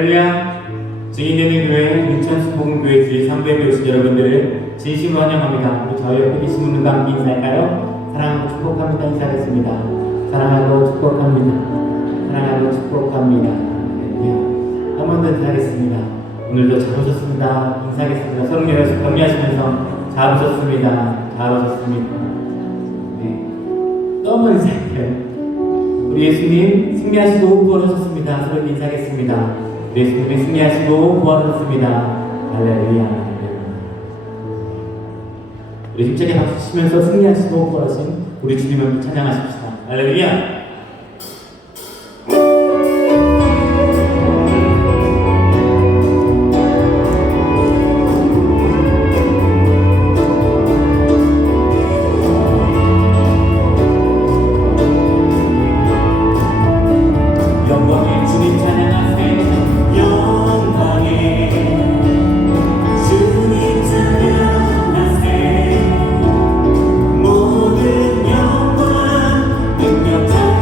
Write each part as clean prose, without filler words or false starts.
할렐루야. 증인되는 교회 인천수복음교회 주의 상배에 오신 여러분들을 진심으로 환영합니다. 우리 저희 옆에 계신 분들과 함께 인사할까요? 사랑하고 축복합니다. 인사하겠습니다. 사랑하고 축복합니다. 사랑하고 축복합니다. 한 번 더 인사하겠습니다. 오늘도 잘 오셨습니다. 인사하겠습니다. 서로 격려하시면서 잘 오셨습니다. 잘 오셨습니다. 너무 인사할게요. 우리 예수님 승리하시고 부활하셨습니다. 서로 인사하겠습니다. 우리 예수님이 승리하시고 부활하셨습니다. 할렐루야. 우리 힘차게 박수 치면서 승리하시고 부활하신 우리 주님을 찬양하십시다. 할렐루야. 모든 영광 능력 다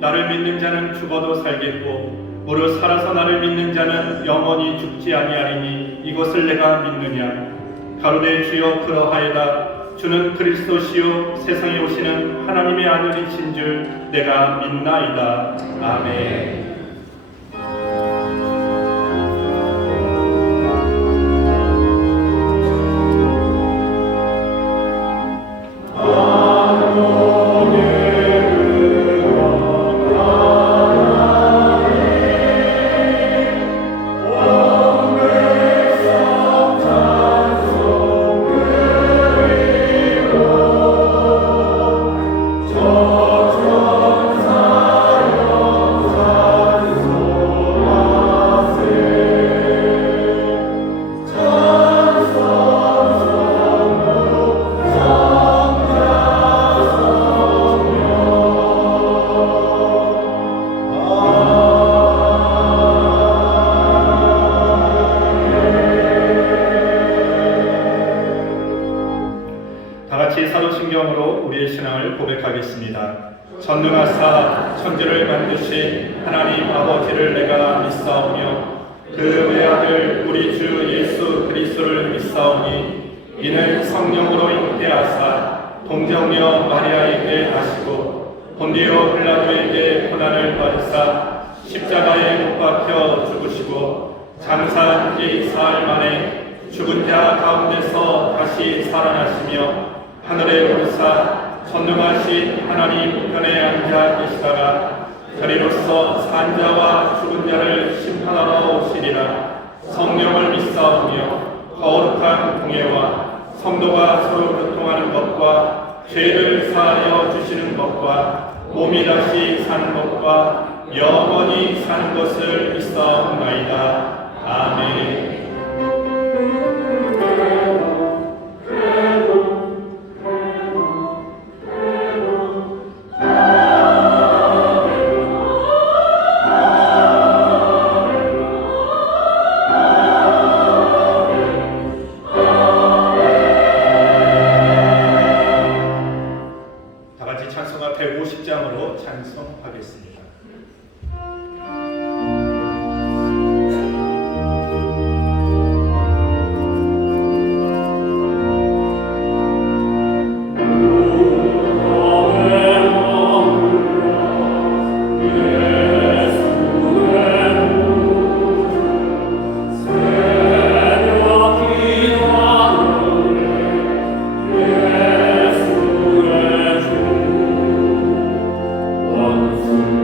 나를 믿는 자는 죽어도 살겠고 무릇 살아서 나를 믿는 자는 영원히 죽지 아니하리니 이것을 내가 믿느냐. 가로되 주여 그러하이다. 주는 그리스도시요 세상에 오시는 하나님의 아들이신 줄 내가 믿나이다. 아멘. 사도신경으로 우리의 신앙을 고백하겠습니다. 전능하사 천지를 만드신 하나님 아버지를 내가 믿사오며 그 외아들 우리 주 예수 그리스도를 믿사오니 이는 성령으로 잉태하사 동정녀 마리아에게 나시고 본디오 빌라도에게 고난을 받으사 십자가에 못 박혀 죽으시고 장사한 지 사흘 만에 죽은 자 가운데서 다시 살아나시며 하늘에 오르사 전능하신 하나님 편에 앉아 계시다가 저리로서 산 자와 죽은 자를 심판하러 오시리라. 성령을 믿사오며 거룩한 공예와 성도가 서로 교통하는 것과 죄를 사하여 주시는 것과 몸이 다시 사는 것과 영원히 사는 것을 믿사옵나이다. 아멘. 찬송가 150장으로 찬송하겠습니다. One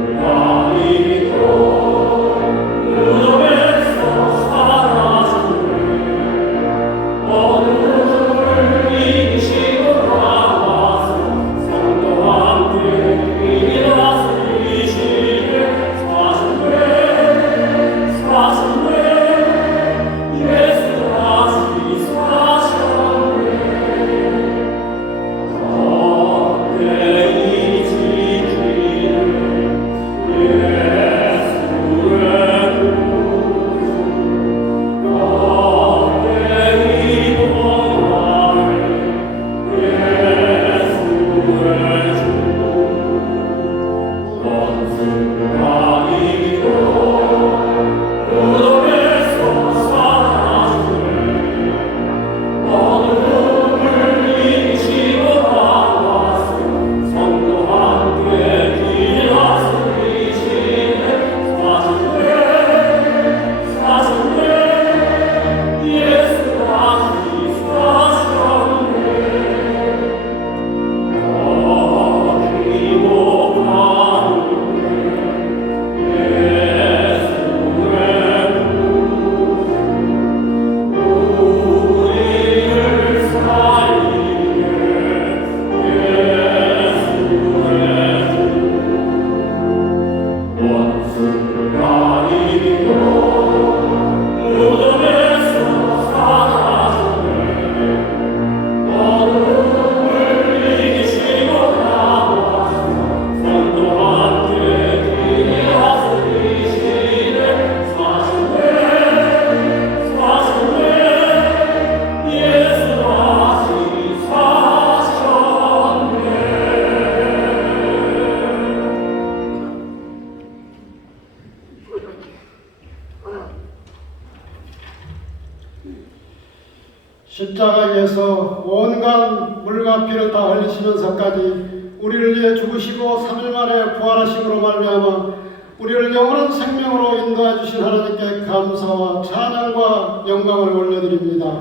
십자가에서 온갖 물과 피를 다 흘리시면서까지 우리를 위해 죽으시고 3일 만에 부활하심으로 말미암아 우리를 영원한 생명으로 인도해 주신 하나님께 감사와 찬양과 영광을 올려드립니다.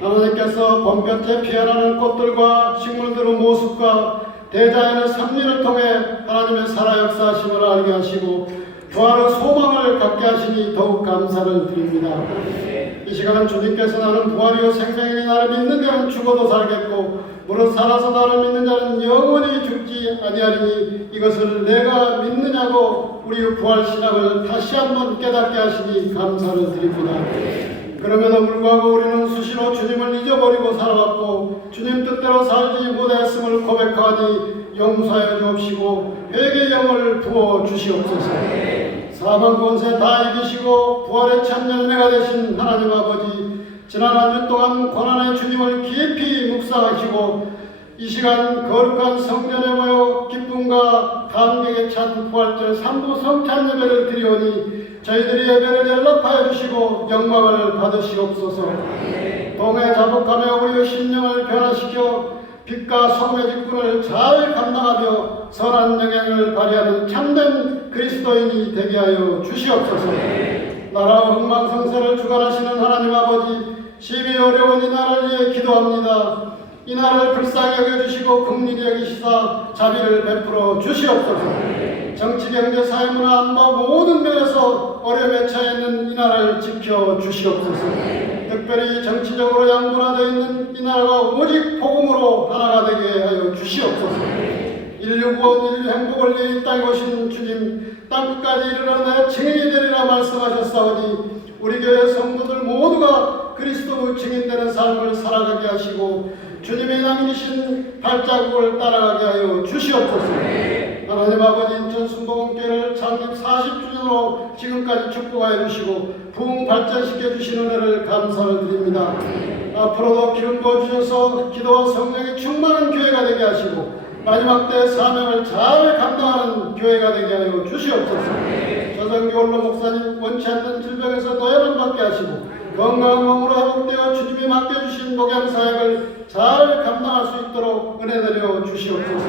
하나님께서 봄볕에 피어나는 꽃들과 식물들의 모습과 대자연의 섭리를 통해 하나님의 살아 역사하심을 알게 하시고 부활의 소망을 갖게 하시니 더욱 감사를 드립니다. 이 시간 주님께서 나는 부활이요 생명이니 나를 믿는 자는 죽어도 살겠고 무릇 살아서 나를 믿는 자는 영원히 죽지 아니하리니 이것을 내가 믿느냐고 우리의 부활 신앙을 다시 한번 깨닫게 하시니 감사를 드립니다. 그럼에도 불구하고 우리는 수시로 주님을 잊어버리고 살아왔고 주님 뜻대로 살지 못했음을 고백하니 용서하여 주옵시고 회개의 영을 부어 주시옵소서. 사망 권세 다 이기시고 부활의 참 열매가 되신 하나님 아버지, 지난 한 주 동안 고난의 주님을 깊이 묵상하시고 이 시간 거룩한 성전에 모여 기쁨과 감격에 찬 부활절 3부 성찬 예배를 드리오니 저희들이 예배를 연락하여 주시고 영광을 받으시옵소서. 동해 자복하며 우리의 심령을 변화시켜 빛과 소금의 직분을 잘 감당하며 선한 영향을 발휘하는 참된 그리스도인이 되게 하여 주시옵소서. 나라와 흥망성쇠를 주관하시는 하나님 아버지, 심히 어려운 이 나라를 위해 기도합니다. 이 나라를 불쌍히 여겨주시고 긍휼히 여기시사 자비를 베풀어 주시옵소서. 정치, 경제, 사회, 문화, 안보 모든 면에서 어려움에 처해 있는 이 나라를 지켜 주시옵소서. 특별히 정치적으로 양분화되어 있는 이 나라가 오직 복음으로 하나가 되게 하여 주시옵소서. 인류 구원, 인류 행복을 위해 이 땅에 오신 주님, 땅끝까지 이르러 내 증인이 되리라 말씀하셨사오니 우리 교회 성도들 모두가 그리스도의 증인되는 삶을 살아가게 하시고 주님의 낭이신 발자국을 따라가게 하여 주시옵소서. 하나님 아버지, 인천 순복음교회를 창립 40주년으로 지금까지 축복하여 주시고 부흥 발전시켜 주신 은혜를 감사를 드립니다. 앞으로도 기름 부어 주셔서 기도와 성령이 충만한 교회가 되게 하시고 마지막 때 사명을 잘 감당하는 교회가 되게 하여 주시옵소서. 저정교홀로 목사님 원치 않는 질병에서 노예를 받게 하시고 건강한 몸으로 회복되어 주님이 맡겨주신 목양사역을 잘 감당할 수 있도록 은혜 내려 주시옵소서.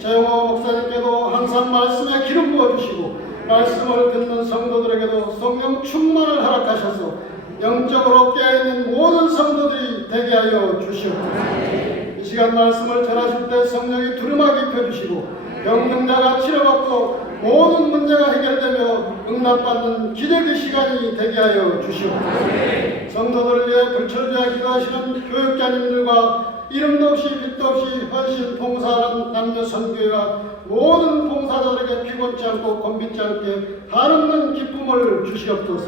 최영호 목사님께도 항상 말씀에 기름 부어주시고 말씀을 듣는 성도들에게도 성령 충만을 허락하셔서 영적으로 깨어있는 모든 성도들이 되게 하여 주시옵소서. 이 시간 말씀을 전하실 때 성령이 두루마기 펴주시고 병등자가 치료받고 모든 문제가 해결되며 응답받는 기적의 시간이 되게 하여 주시옵소서. 성도들을 위해 불철주야 기도하시는 교육자님들과 이름도 없이 빛도 없이 헌신 봉사하는 남녀 선교회와 모든 봉사자들에게 피곤치 않고 곤비지 않게 한없는 기쁨을 주시옵소서.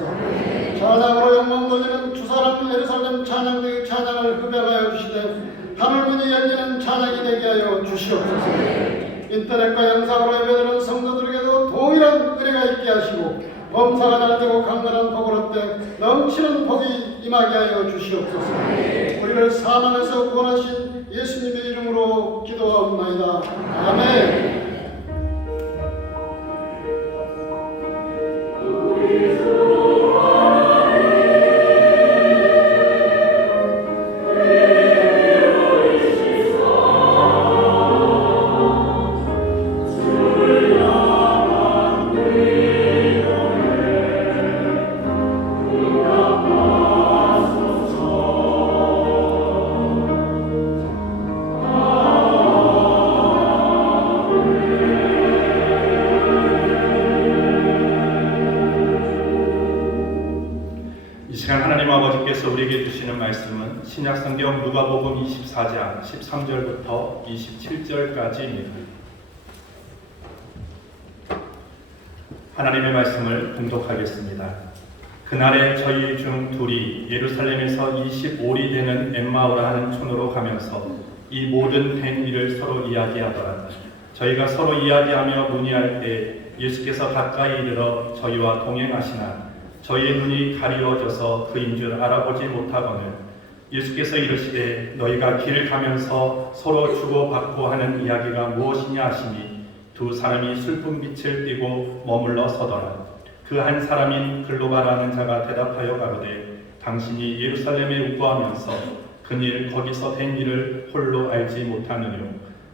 찬양으로 영광 돌리는 주사람 예루살렘 찬양대의 찬양을 흡약하여 주시되 하늘문이 열리는 찬양이 되게 하여 주시옵소서. 인터넷과 영상으로 예배드리는 성도들에게도 동일한 은혜가 있게 하시고 범사가 잘되고 강건한 복을 얻되 넘치는 복이 임하게 하여 주시옵소서. 우리를 사망에서 구원하신 예수님의 이름으로 기도하옵나이다. 아멘. 우리에게 주시는 말씀은 신약성경 누가복음 24장 13절부터 27절까지입니다. 하나님의 말씀을 봉독하겠습니다. 그날에 저희 중 둘이 예루살렘에서 25리 되는 엠마오라 하는 촌으로 가면서 이 모든 된 일을 서로 이야기하더라. 저희가 서로 이야기하며 문의할 때 예수께서 가까이 이르러 저희와 동행하시나 저희의 눈이 가리워져서 그인 줄 알아보지 못하거늘 예수께서 이르시되 너희가 길을 가면서 서로 주고받고 하는 이야기가 무엇이냐 하시니 두 사람이 슬픈 빛을 띠고 머물러 서더라. 그 한 사람인 글로바라는 자가 대답하여 가로되 당신이 예루살렘에 우거하면서 그일 거기서 된 일을 홀로 알지 못하느뇨.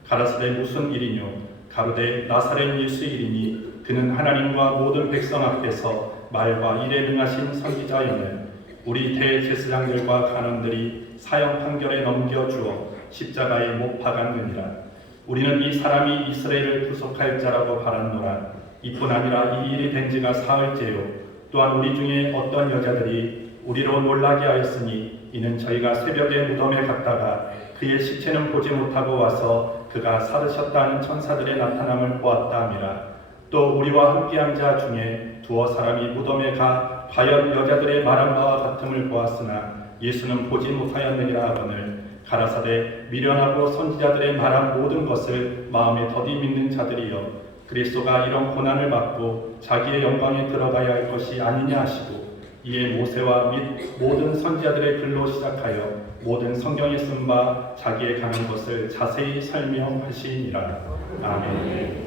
가라사대 무슨 일이뇨. 가로되 나사렛 예수이리니 그는 하나님과 모든 백성 앞에서 말과 일에 능하신 선지자이며 우리 대제사장들과 간원들이 사형 판결에 넘겨주어 십자가에 못 박았느니라. 우리는 이 사람이 이스라엘을 구속할 자라고 바랐노라. 이뿐 아니라 이 일이 된 지가 사흘째요. 또한 우리 중에 어떤 여자들이 우리로 놀라게 하였으니 이는 저희가 새벽에 무덤에 갔다가 그의 시체는 보지 못하고 와서 그가 살으셨다는 천사들의 나타남을 보았다 함이라. 또 우리와 함께한 자 중에 두어 사람이 무덤에 가 과연 여자들의 말한 바와 같음을 보았으나 예수는 보지 못하였느니라 하거늘 가라사대 미련하고 선지자들의 말한 모든 것을 마음에 더디 믿는 자들이여 그리스도가 이런 고난을 받고 자기의 영광에 들어가야 할 것이 아니냐 하시고 이에 모세와 및 모든 선지자들의 글로 시작하여 모든 성경에 쓴 바 자기의 가는 것을 자세히 설명하시니라. 아멘.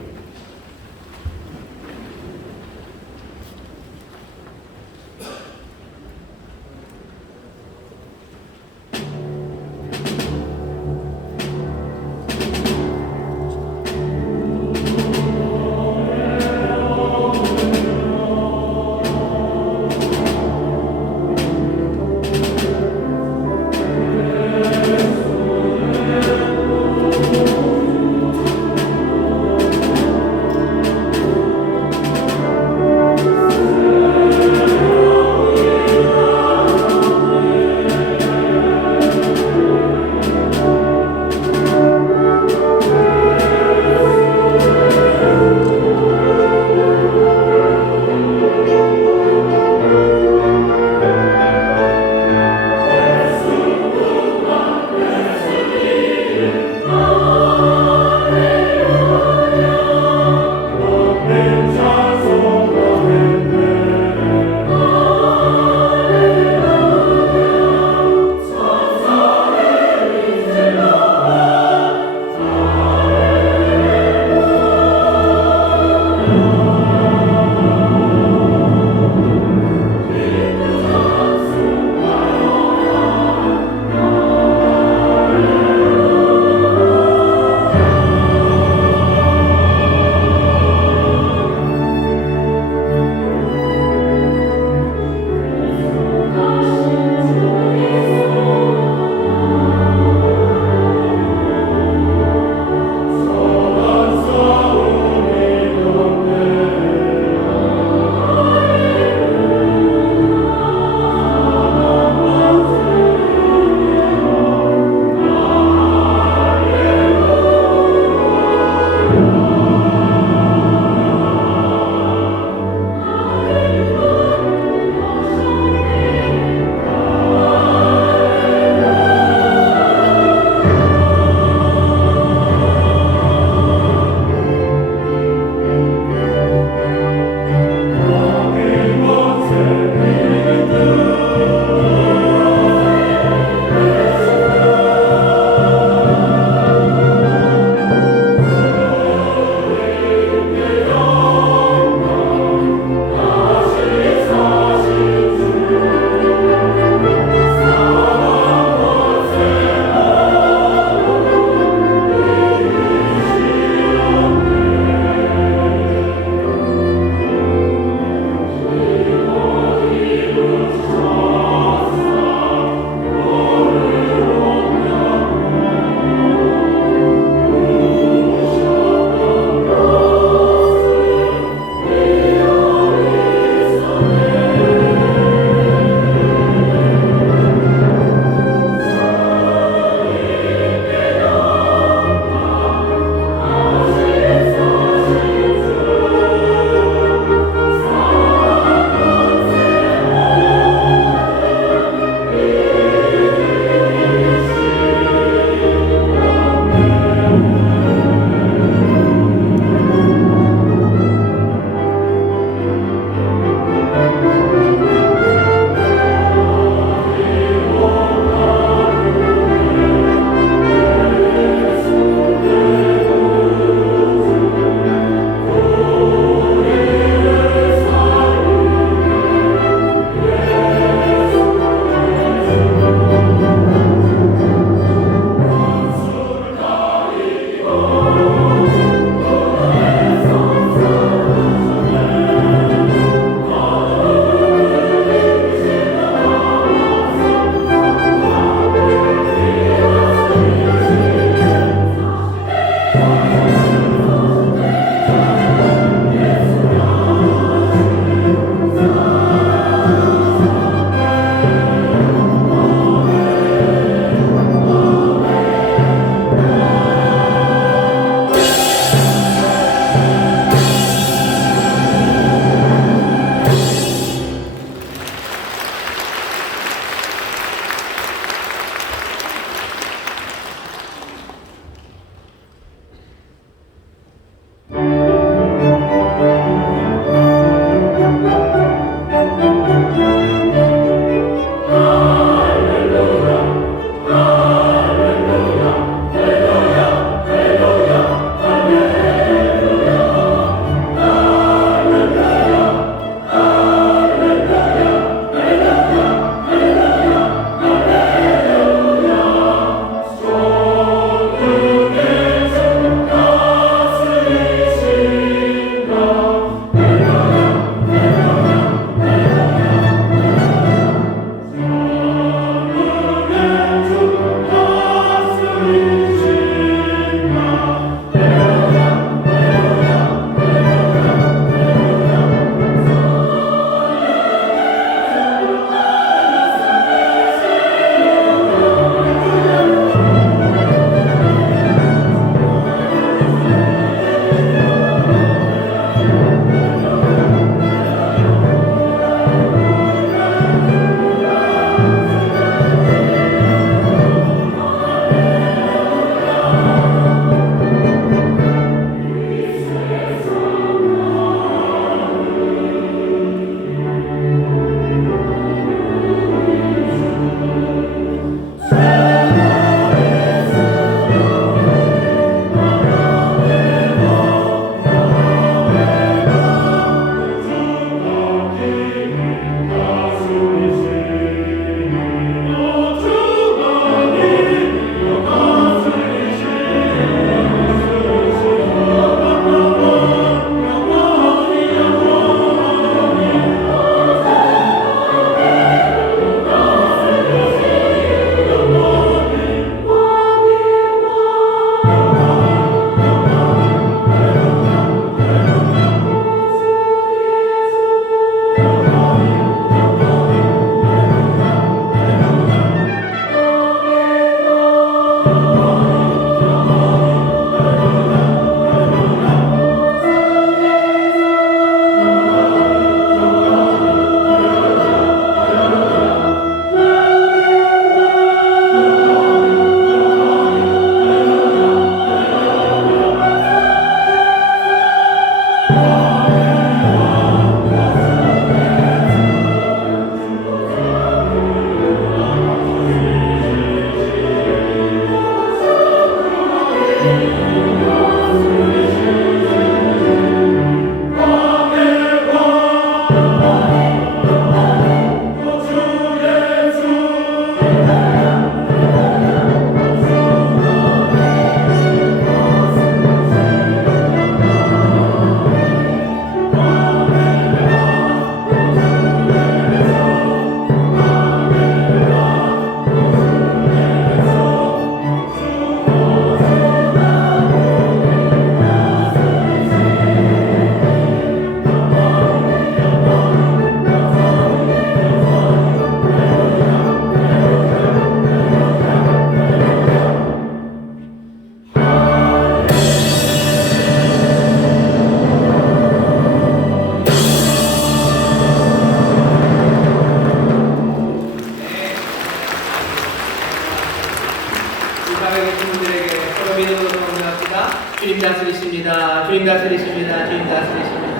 사회에 계신 분들에게 서로 믿음으로 동행합시다. 주님 다스리십니다. 주님 다스리십니다. 주님 다스리십니다.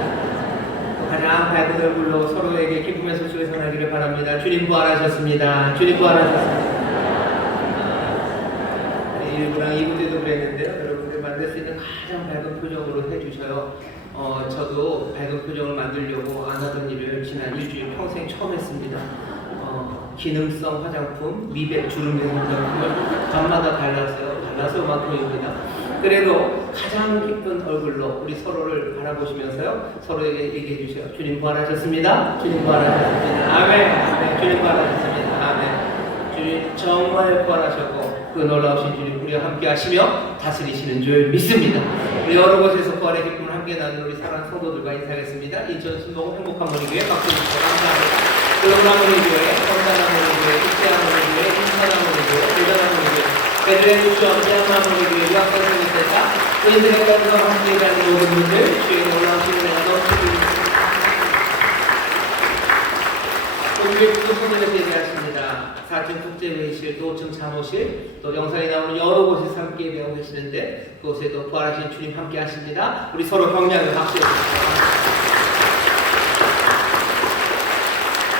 가장 밝은 얼굴로 서로에게 기쁨의 소식을 전하기를 바랍니다. 주님 부활하셨습니다. 주님 부활하셨습니다. 1부랑 2부 때도 그랬는데요. 여러분들 만들 수 있는 가장 밝은 표정으로 해주셔요. 저도 밝은 표정을 만들려고 안 하던 일을 지난 일주일 평생 처음 했습니다. 기능성 화장품, 미백 주름된 화장품을 밤마다 달라서 만큼입니다. 그래도 가장 기쁜 얼굴로 우리 서로를 바라보시면서요, 서로에게 얘기해 주세요. 주님 부활하셨습니다. 주님 부활하셨습니다. 아멘. 아멘. 주님 부활하셨습니다. 아멘. 주님 정말 부활하셨고 그 놀라우신 주님 우리와 함께 하시며 다스리시는 줄 믿습니다. 우리 여러 곳에서 부활의 기쁨을 함께 나누는 우리 사랑하는 성도들과 인사하겠습니다. 인천 순동 행복한 머리교회 박수 주시고 감사합니다. 그런가 머리교회, 건강한 머리교회, 입대한 머리교회, 인천한 머리교회, 대전한 머리교회, 배드의 구청, 대한만 머리교회, 유학생생일대사, 저희들의 가족과 함께 일하는 모든 분들, 주의 놀라우신 은혜가 넘치고 오늘 구성들을 대비하십니다. 4층 국제회의실, 또 5층 사무실, 또 영상에 나오는 여러 곳에서 함께 예배하고 계시는데 그곳에도 부활하신 주님 함께 하십니다. 우리 서로 격려하며 박수해 주십시오.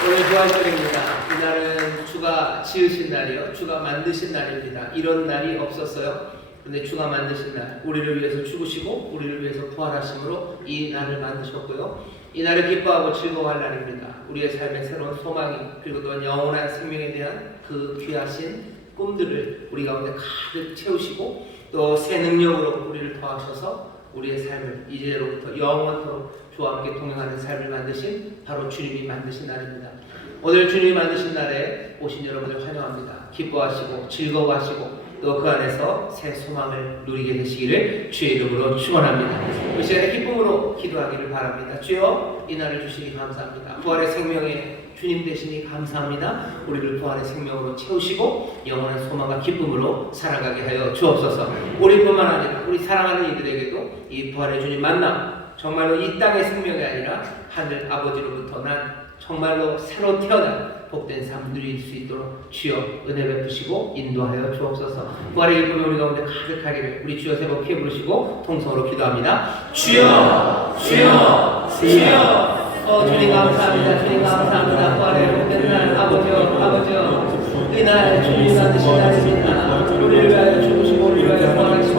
오늘 부활절입니다. 이날은 주가 지으신 날이요, 주가 만드신 날입니다. 이런 날이 없었어요. 그런데 주가 만드신 날, 우리를 위해서 죽으시고 우리를 위해서 부활하심으로 이 날을 만드셨고요. 이 날을 기뻐하고 즐거워할 날입니다. 우리의 삶의 새로운 소망이, 그리고 또 영원한 생명에 대한 그 귀하신 꿈들을 우리 가운데 가득 채우시고 또 새 능력으로 우리를 더하셔서 우리의 삶을 이제로부터 영원토록 주와 함께 동행하는 삶을 만드신 바로 주님이 만드신 날입니다. 오늘 주님이 만드신 날에 오신 여러분을 환영합니다. 기뻐하시고 즐거워하시고 또 그 안에서 새 소망을 누리게 되시기를 주의 이름으로 축원합니다. 이 시간에 기쁨으로 기도하기를 바랍니다. 주여, 이 날을 주시니 감사합니다. 부활의 생명에 주님 되시니 감사합니다. 우리를 부활의 생명으로 채우시고 영원한 소망과 기쁨으로 살아가게 하여 주옵소서. 우리뿐만 아니라 우리 사랑하는 이들에게도 이 부활의 주님 만남, 정말로 이 땅의 생명이 아니라 하늘 아버지로부터 난 정말로 새로 태어난 복된 삶 누릴 수 있도록 주여 은혜 베푸시고 인도하여 주옵소서. 부활의 기쁨이 우리 가운데 가득하기를 우리 주여 세 번 피해 부르시고 통성으로 기도합니다. 주여, 주여, 주여. 주님 감사합니다. 주님 감사합니다. 부활의 복된 날 아버지여, 이날 주님 만드신 날입니다. 우리를 위하여 죽으시고 우리를 위하여 부활하시고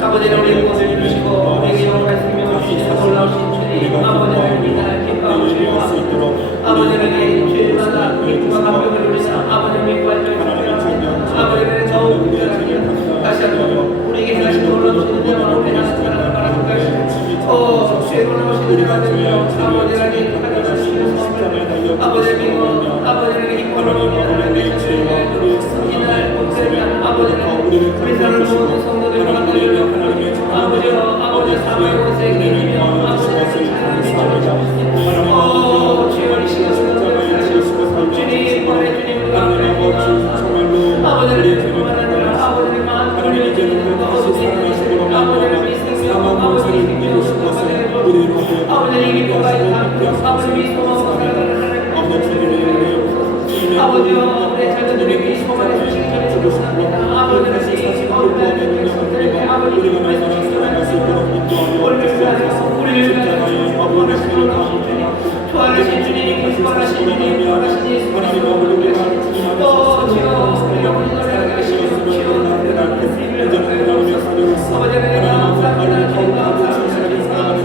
아버지는 우리의 것을 이루시고 우리에게 영원한 생명을 주시는 놀라우신 주님, 아버지를 이날 기뻐하고 즐거워하고 아버지는 주일마다 기쁨과 감격을 누리사 아버지의 부활절 축제합니다. 아버지는 더욱 특별하게 다시 한번 우리에게 행하신 놀라우신 은혜와 은혜하신 사랑을 바라보시고 주의 놀라우신 은혜가 되며 아버지라니 하나님 주시는 선물 아버지를 믿어 아버지를 기뻐하는 하나님의 주님의 이날 복세면 아버지는 우리 사랑을 모든 성도들과 만나려고 아버지 사모의 곳에 계시며 아버지를 사랑하시며 주여 이 시간을 주님 부활의 주님을 감사합니다. 아버지를 기뻐하는 아버지를 마음 돌려 주시는 아버지를 믿으시며 아버지의 생명을 아버지의 기쁨과 아버지의 소망과 살아가는 하나님 아버지여, 우리 자녀들에게 소망의 소식이 전해지고 있습니다. 아버지를 이 어른들에게 백성들에게 아버지의 소망의 소식이 전해지고 우리를 위하여 부활하신 주님, 부활하신 주님이 부활하신 주님, 부활하신 예수 그리스도 또 주여 우리 영혼이 노래하게 하시고 주여 우리가 그 힘을 더하여 주옵소서. 아버지 하나님 감사합니다. 주님 감사합니다.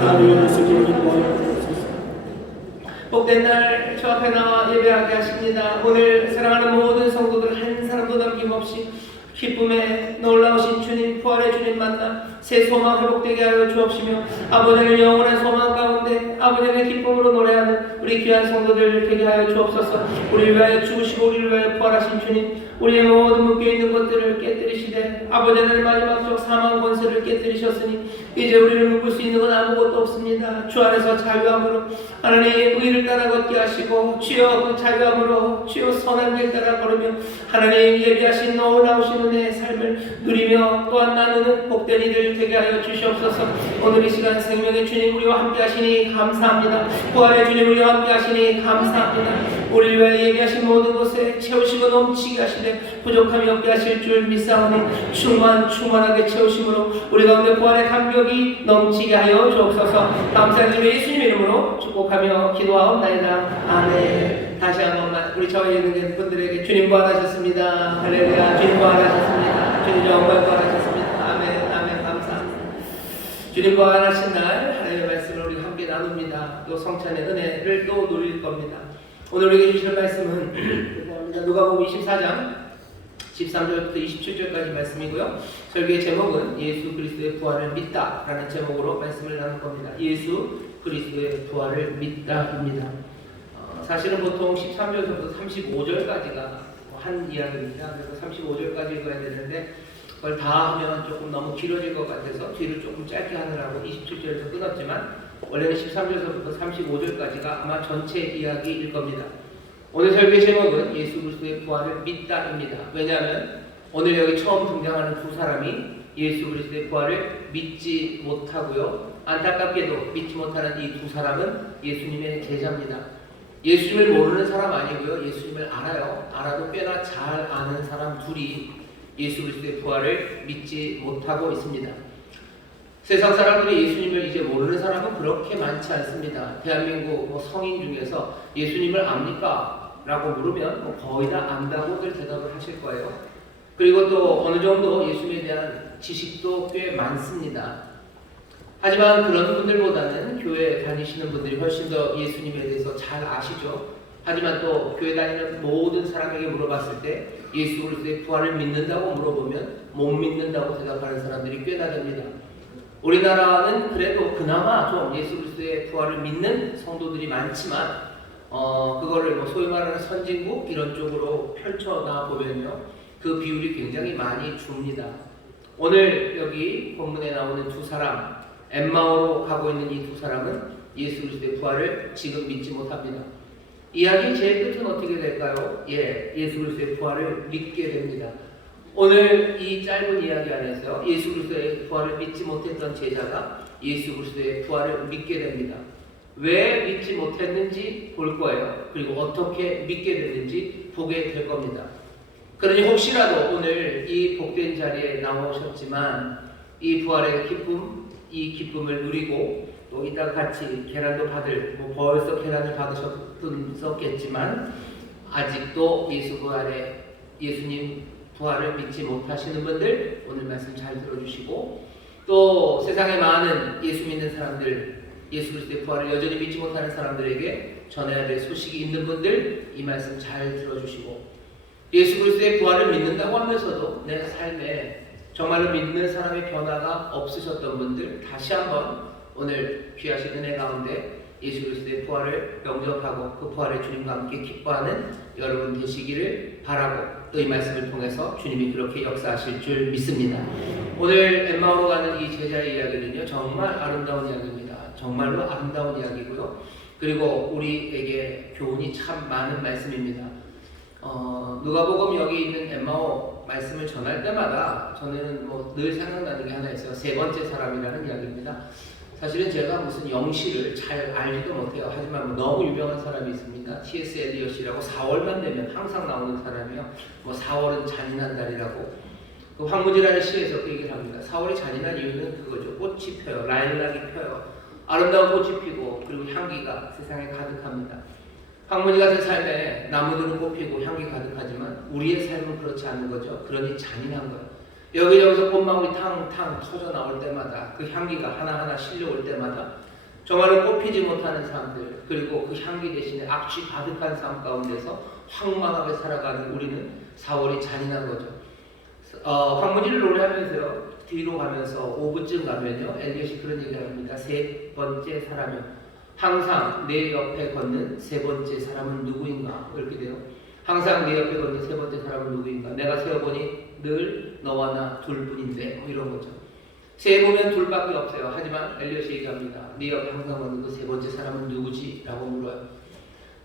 복된 날 주 앞에 나와 예배하게 하십니다. 오늘 사랑하는 모든 성도들 한 사람도 남김없이 기쁨에 놀라우신 주님, 부활의 주님 만나 새 소망 회복되게 하여 주옵시며 아버지의 영원한 소망 가운데 아버지의 기쁨으로 노래하는 우리 귀한 성도들 되게 하여 주옵소서. 우리를 위하여 죽으시고 우리를 위하여 부활하신 주님, 우리의 모든 묶여있는 것들을 깨뜨리시되 아버지의 마지막적 사망 권세를 깨뜨리셨으니 이제 우리를 묶을 수 있는 건 아무것도 없습니다. 주 안에서 자유함으로 하나님의 의를 따라 걷게 하시고 주여 그 자유함으로 주여 선한 길 따라 걸으며 하나님 예비하신 놀라우신 은혜의 삶을 누리며 또한 나누는 복된 이들 되게 하여 주시옵소서. 오늘 이 시간 생명의 주님 우리와 함께 하시니 감사합니다. 부활의 주님 우리와 함께 하시니 감사합니다. 우리를 위하여 예비하신 모든 것에 채우시고 넘치게 하시되 부족함이 없게 하실 줄 믿사오니 충만하게 채우심으로 우리 가운데 부활의 감격이 넘치게 하여 주옵소서. 감사드리며 예수님 이름으로 축복하며 기도하옵나이다. 아멘. 다시 한 번만 우리 저희 있는 분들에게 주님 부활하셨습니다. 할렐루야. 주님 부활하셨습니다. 주님 영광 부활하셨습니다. 아멘. 아멘. 감사합니다. 주님 부활하신 날 하나님의 말씀을 우리 함께 나눕니다. 또 성찬의 은혜를 또 누릴 겁니다. 오늘 우리에게 주실 말씀은 누가복음 24장 13절부터 27절까지 말씀이고요. 설교의 제목은 예수 그리스도의 부활을 믿다라는 제목으로 말씀을 나눌 겁니다. 예수 그리스도의 부활을 믿다입니다. 사실은 보통 13절부터 35절까지가 한 이야기입니다. 그래서 35절까지 읽어야 되는데 그걸 다 하면 조금 너무 길어질 것 같아서 뒤를 조금 짧게 하느라고 27절에서 끊었지만 원래는 13절부터 35절까지가 아마 전체 이야기일 겁니다. 오늘 설교의 제목은 예수 그리스도의 부활을 믿다입니다. 왜냐하면 오늘 여기 처음 등장하는 두 사람이 예수 그리스도의 부활을 믿지 못하고요. 안타깝게도 믿지 못하는 이 두 사람은 예수님의 제자입니다. 예수님을 모르는 사람 아니고요. 예수님을 알아요. 알아도 꽤나 잘 아는 사람 둘이 예수 그리스도의 부활을 믿지 못하고 있습니다. 세상 사람들이 예수님을 이제 모르는 사람은 그렇게 많지 않습니다. 대한민국 성인 중에서 예수님을 압니까? 라고 물으면 거의 다 안다고들 대답을 하실 거예요. 그리고 또 어느 정도 예수님에 대한 지식도 꽤 많습니다. 하지만 그런 분들보다는 교회 다니시는 분들이 훨씬 더 예수님에 대해서 잘 아시죠. 하지만 또 교회 다니는 모든 사람에게 물어봤을 때 예수 그리스도의 부활을 믿는다고 물어보면 못 믿는다고 대답하는 사람들이 꽤나 됩니다. 우리나라는 그래도 그나마 좀 예수 그리스도의 부활을 믿는 성도들이 많지만 그거를 소위 말하는 선진국 이런 쪽으로 펼쳐나 보면요 그 비율이 굉장히 많이 줍니다. 오늘 여기 본문에 나오는 두 사람 엠마오로 가고 있는 이 두 사람은 예수 그리스도의 부활을 지금 믿지 못합니다. 이야기의 제일 끝은 어떻게 될까요? 예수 그리스도의 부활을 믿게 됩니다. 오늘 이 짧은 이야기 안에서 예수 그리스도의 부활을 믿지 못했던 제자가 예수 그리스도의 부활을 믿게 됩니다. 왜 믿지 못했는지 볼 거예요. 그리고 어떻게 믿게 됐는지 보게 될 겁니다. 그러니 혹시라도 오늘 이 복된 자리에 나오셨지만 이 부활의 기쁨, 이 기쁨을 누리고 또 이따 같이 계란도 벌써 계란을 받으셨겠지만 아직도 예수님 부활을 믿지 못하시는 분들 오늘 말씀 잘 들어주시고 또 세상에 많은 예수 믿는 사람들 예수 그리스도의 부활을 여전히 믿지 못하는 사람들에게 전해야 될 소식이 있는 분들 이 말씀 잘 들어주시고 예수 그리스도의 부활을 믿는다고 하면서도 내 삶에 정말로 믿는 사람의 변화가 없으셨던 분들 다시 한번 오늘 귀하신 은혜 가운데 예수 그리스도의 부활을 영접하고 그 부활의 주님과 함께 기뻐하는 여러분 되시기를 바라고 또 이 말씀을 통해서 주님이 그렇게 역사하실 줄 믿습니다. 오늘 엠마오로 가는 이 제자의 이야기는요 정말 아름다운 이야기입니다. 정말로 아름다운 이야기고요. 그리고 우리에게 교훈이 참 많은 말씀입니다. 누가복음 여기 있는 엠마오 말씀을 전할 때마다 저는 늘 생각나는 게 하나 있어요. 세 번째 사람이라는 이야기입니다. 사실은 제가 무슨 영시를 잘 알지도 못해요. 하지만 너무 유명한 사람이 있습니다. T.S. 엘리엇이라고 4월만 되면 항상 나오는 사람이요. 4월은 잔인한 달이라고. 그 황무지라는 시에서 그 얘기를 합니다. 4월이 잔인한 이유는 그거죠. 꽃이 펴요. 라일락이 펴요. 아름다운 꽃이 피고 그리고 향기가 세상에 가득합니다. 황무지 같은 삶에 나무들은 꽃피고 향기 가득하지만 우리의 삶은 그렇지 않은 거죠. 그러니 잔인한 거예요. 여기저기서 꽃망울이 탕탕 터져 나올 때마다 그 향기가 하나하나 실려올 때마다 정말로 꽃피지 못하는 삶들 그리고 그 향기 대신에 악취 가득한 삶 가운데서 황망하게 살아가는 우리는 4월이 잔인한 거죠. 황무지를 노래하면서요 뒤로 가면서 5부쯤 가면요 엘리엇이 그런 얘기를 합니다. 세 번째 사람이요 항상 내 옆에 걷는 세 번째 사람은 누구인가 이렇게 돼요. 항상 내 옆에 걷는 세 번째 사람은 누구인가 내가 세어보니 늘 너와 나 둘뿐인데 이런 거죠. 세어보면 둘밖에 없어요. 하지만 엘리엇이 얘기합니다. 네 옆에 항상 걷는 그 세 번째 사람은 누구지? 라고 물어요.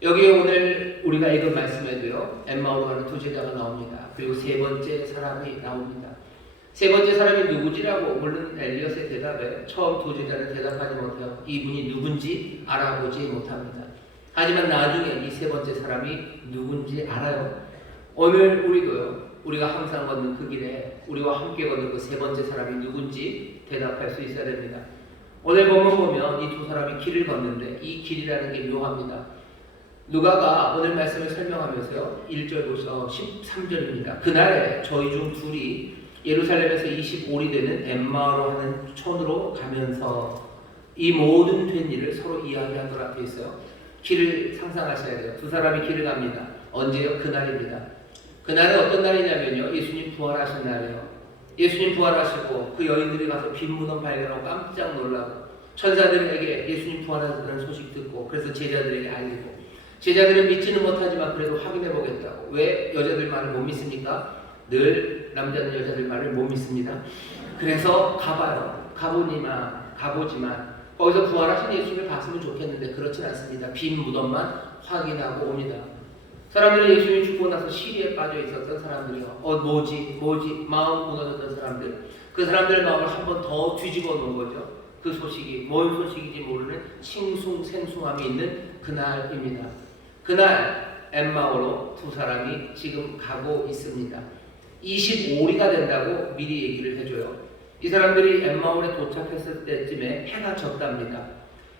여기에 오늘 우리가 읽은 말씀에도요 엠마오로 가는 두 제자가 나옵니다. 그리고 세 번째 사람이 나옵니다. 세 번째 사람이 누구지라고 물은 엘리엇의 대답에 처음 두 제자는 대답하지 못해요. 이분이 누군지 알아보지 못합니다. 하지만 나중에 이 세 번째 사람이 누군지 알아요. 오늘 우리도요. 우리가 항상 걷는 그 길에 우리와 함께 걷는 그 세 번째 사람이 누군지 대답할 수 있어야 됩니다. 오늘 본문 보면 이 두 사람이 길을 걷는데 이 길이라는 게 묘합니다. 누가가 오늘 말씀을 설명하면서요. 1절부터 13절입니다. 그날에 저희 중 둘이 예루살렘에서 25리 되는 엠마오로 하는 촌으로 가면서 이 모든 된 일을 서로 이야기하더라 되어 있어요. 길을 상상하셔야 돼요. 두 사람이 길을 갑니다. 언제요? 그날입니다. 그날은 어떤 날이냐면요. 예수님 부활하신 날이에요. 예수님 부활하시고 그 여인들이 가서 빈 무덤 발견하고 깜짝 놀라고 천사들에게 예수님 부활하셨다는 소식 듣고 그래서 제자들에게 알리고 제자들은 믿지는 못하지만 그래도 확인해 보겠다고. 왜 여자들 말을 못 믿습니까? 늘 남자는 여자들 말을 못 믿습니다. 그래서 가봐요. 가보지만 거기서 부활하신 예수님을 봤으면 좋겠는데 그렇진 않습니다. 빈 무덤만 확인하고 옵니다. 사람들은 예수님이 죽고 나서 시리에 빠져 있었던 사람들이요. 뭐지 마음 무너졌던 사람들. 그 사람들의 마음을 한 번 더 뒤집어 놓은 거죠. 그 소식이 뭔 소식인지 모르는 싱숭생숭함이 있는 그날입니다. 그날 엠마오로 두 사람이 지금 가고 있습니다. 25리가 된다고 미리 얘기를 해줘요. 이 사람들이 엠마오에 도착했을 때쯤에 해가 졌답니다.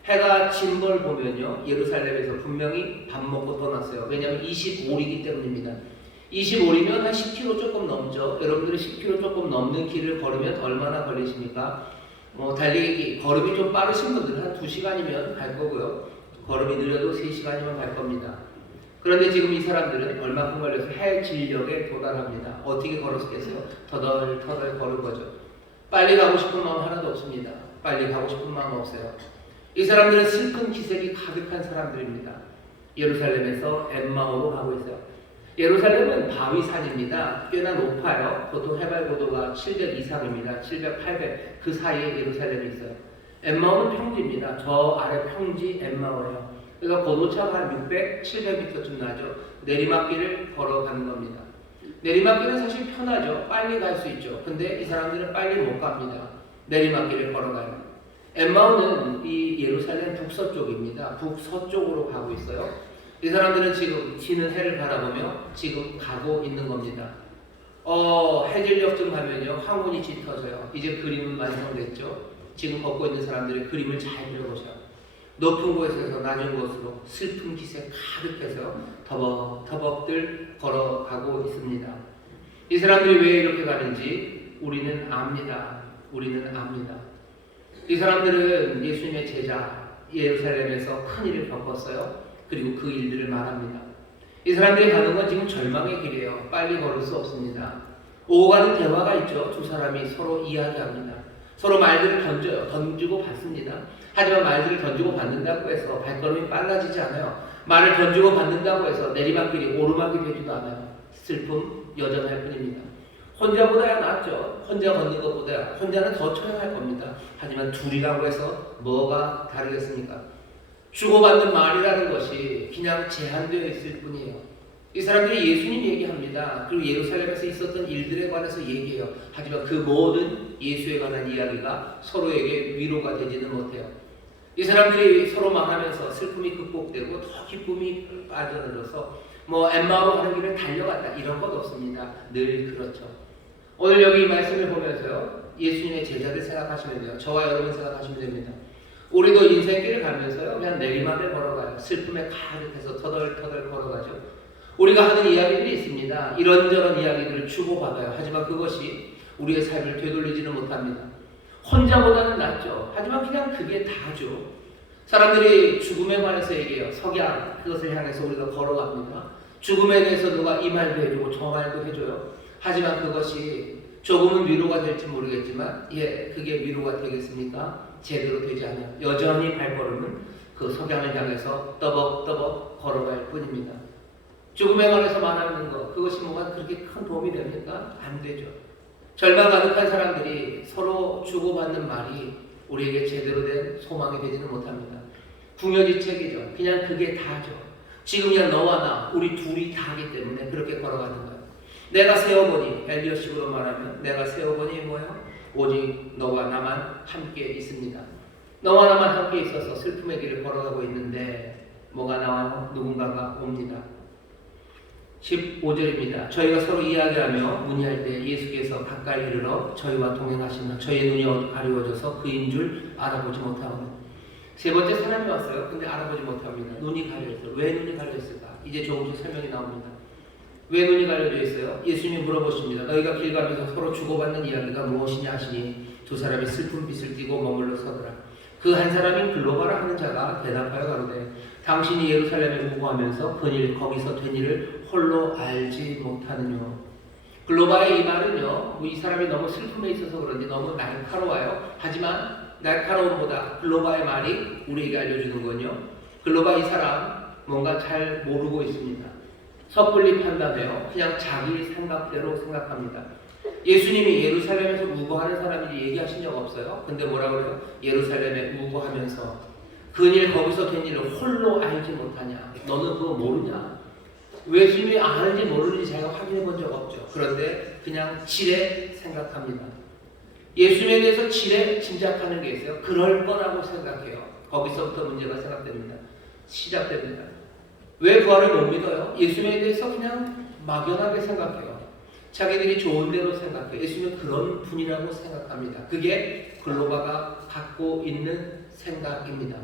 해가 진 걸 보면요. 예루살렘에서 분명히 밥 먹고 떠났어요. 왜냐하면 25리이기 때문입니다. 25리면 한 10km 조금 넘죠. 여러분들이 10km 조금 넘는 길을 걸으면 얼마나 걸리십니까? 달리기, 걸음이 좀 빠르신 분들은 한 2시간이면 갈 거고요. 걸음이 느려도 3시간이면 갈 겁니다. 그런데 지금 이 사람들은 얼마큼 걸려서 해 진력에 도달합니다. 어떻게 걸었겠어요? 터덜터덜 걸은 거죠. 빨리 가고 싶은 마음 하나도 없습니다. 빨리 가고 싶은 마음 없어요. 이 사람들은 슬픈 기색이 가득한 사람들입니다. 예루살렘에서 엠마오로 가고 있어요. 예루살렘은 바위산입니다. 꽤나 높아요. 보통 해발 고도가 700 이상입니다. 700, 800 그 사이에 예루살렘이 있어요. 엠마오는 평지입니다. 저 아래 평지 엠마오예요. 그래서 고도차가 한 600, 700m쯤 나죠. 내리막길을 걸어가는 겁니다. 내리막길은 사실 편하죠. 빨리 갈 수 있죠. 근데 이 사람들은 빨리 못 갑니다. 내리막길을 걸어가요. 엠마오는 이 예루살렘 북서쪽입니다. 북서쪽으로 가고 있어요. 이 사람들은 지금 지는 해를 바라보며 지금 가고 있는 겁니다. 해질녘쯤 가면요. 황혼이 짙어져요. 이제 그림은 완성됐죠. 지금 걷고 있는 사람들의 그림을 잘 그려보세요. 높은 곳에서 낮은 곳으로 슬픈 기세 가득해서 터벅터벅들 걸어가고 있습니다. 이 사람들이 왜 이렇게 가는지 우리는 압니다. 이 사람들은 예수님의 제자, 예루살렘에서 큰 일을 겪었어요. 그리고 그 일들을 말합니다. 이 사람들이 가는 건 지금 절망의 길이에요. 빨리 걸을 수 없습니다. 오고 가는 대화가 있죠. 두 사람이 서로 이야기합니다. 서로 말들을 던지고 받습니다. 하지만 말들을 던지고 받는다고 해서 발걸음이 빨라지지 않아요. 말을 던지고 받는다고 해서 내리막길이 오르막이 되지도 않아요. 슬픔 여전할 뿐입니다. 혼자보다야 낫죠. 혼자 걷는 것보다 혼자는 더 처량할 겁니다. 하지만 둘이라고 해서 뭐가 다르겠습니까? 주고받는 말이라는 것이 그냥 제한되어 있을 뿐이에요. 이 사람들이 예수님 얘기합니다. 그리고 예루살렘에서 있었던 일들에 관해서 얘기해요. 하지만 그 모든 예수에 관한 이야기가 서로에게 위로가 되지는 못해요. 이 사람들이 서로 말하면서 슬픔이 극복되고 더 기쁨이 빠져들어서 엠마오로 가는 길을 달려갔다 이런 것 없습니다. 늘 그렇죠. 오늘 여기 이 말씀을 보면서요. 예수님의 제자들 생각하시면 돼요. 저와 여러분 생각하시면 됩니다. 우리도 인생길을 가면서요. 그냥 내리막을 걸어가요. 슬픔에 가득해서 터덜터덜 걸어가죠. 우리가 하는 이야기들이 있습니다. 이런저런 이야기들을 주고받아요. 하지만 그것이 우리의 삶을 되돌리지는 못합니다. 혼자보다는 낫죠. 하지만 그냥 그게 다죠. 사람들이 죽음에 관해서 얘기해요. 석양 그것을 향해서 우리가 걸어갑니다. 죽음에 대해서 누가 이 말도 해주고 저 말도 해줘요. 하지만 그것이 조금은 위로가 될지 모르겠지만 그게 위로가 되겠습니까? 제대로 되지 않아요. 여전히 발걸음은 그 석양을 향해서 떠벅떠벅 걸어갈 뿐입니다. 죽음에 관해서 말하는 것 그것이 뭐가 그렇게 큰 도움이 됩니까? 안 되죠. 절망 가득한 사람들이 서로 주고받는 말이 우리에게 제대로 된 소망이 되지는 못합니다. 궁여지책이죠. 그냥 그게 다죠. 지금 그냥 너와 나 우리 둘이 다하기 때문에 그렇게 걸어가는 거예요. 내가 세어보니 엘리엇식으로 말하면 내가 세어보니 뭐예요? 오직 너와 나만 함께 있습니다. 너와 나만 함께 있어서 슬픔의 길을 걸어가고 있는데 뭐가 나와요? 누군가가 옵니다. 15절입니다. 저희가 서로 이야기하며 문의할 때 예수께서 가까이 이르러 저희와 동행하시나 저희의 눈이 가리워져서 그인 줄 알아보지 못하오니. 세 번째 사람이 왔어요. 근데 알아보지 못합니다. 눈이 가려있어요. 왜 눈이 가려있을까? 이제 조금씩 설명이 나옵니다. 왜 눈이 가려져 있어요? 예수님이 물어보십니다. 너희가 길 가면서 서로 주고받는 이야기가 무엇이냐 하시니 두 사람이 슬픈 빛을 띠고 머물러 서더라. 그 한 사람이 글로바라 하는 자가 대답하여 가로되 당신이 예루살렘에 무고하면서 그일 거기서 된 일을 홀로 알지 못하느냐. 글로바의 이 말은요, 이 사람이 너무 슬픔에 있어서 그런지 너무 날카로워요. 하지만 날카로움보다 글로바의 말이 우리에게 알려주는 건요, 글로바 이 사람 뭔가 잘 모르고 있습니다. 섣불리 판단해요. 그냥 자기 생각대로 생각합니다. 예수님이 예루살렘에서 우고하는 사람인지 얘기하신 적 없어요. 근데 뭐라 그래요? 예루살렘에 우고하면서 그일 거기서 된 일을 홀로 알지 못하냐? 너는 그거 모르냐? 왜 예수님이 아는지 모르는지 제가 확인해 본 적 없죠. 그런데 그냥 지레 생각합니다. 예수님에 대해서 지레 짐작하는 게 있어요. 그럴 거라고 생각해요. 거기서부터 문제가 생각됩니다. 시작됩니다. 왜 부활을 못 믿어요? 예수님에 대해서 그냥 막연하게 생각해요. 자기들이 좋은 대로 생각해요. 예수님은 그런 분이라고 생각합니다. 그게 글로바가 갖고 있는 생각입니다.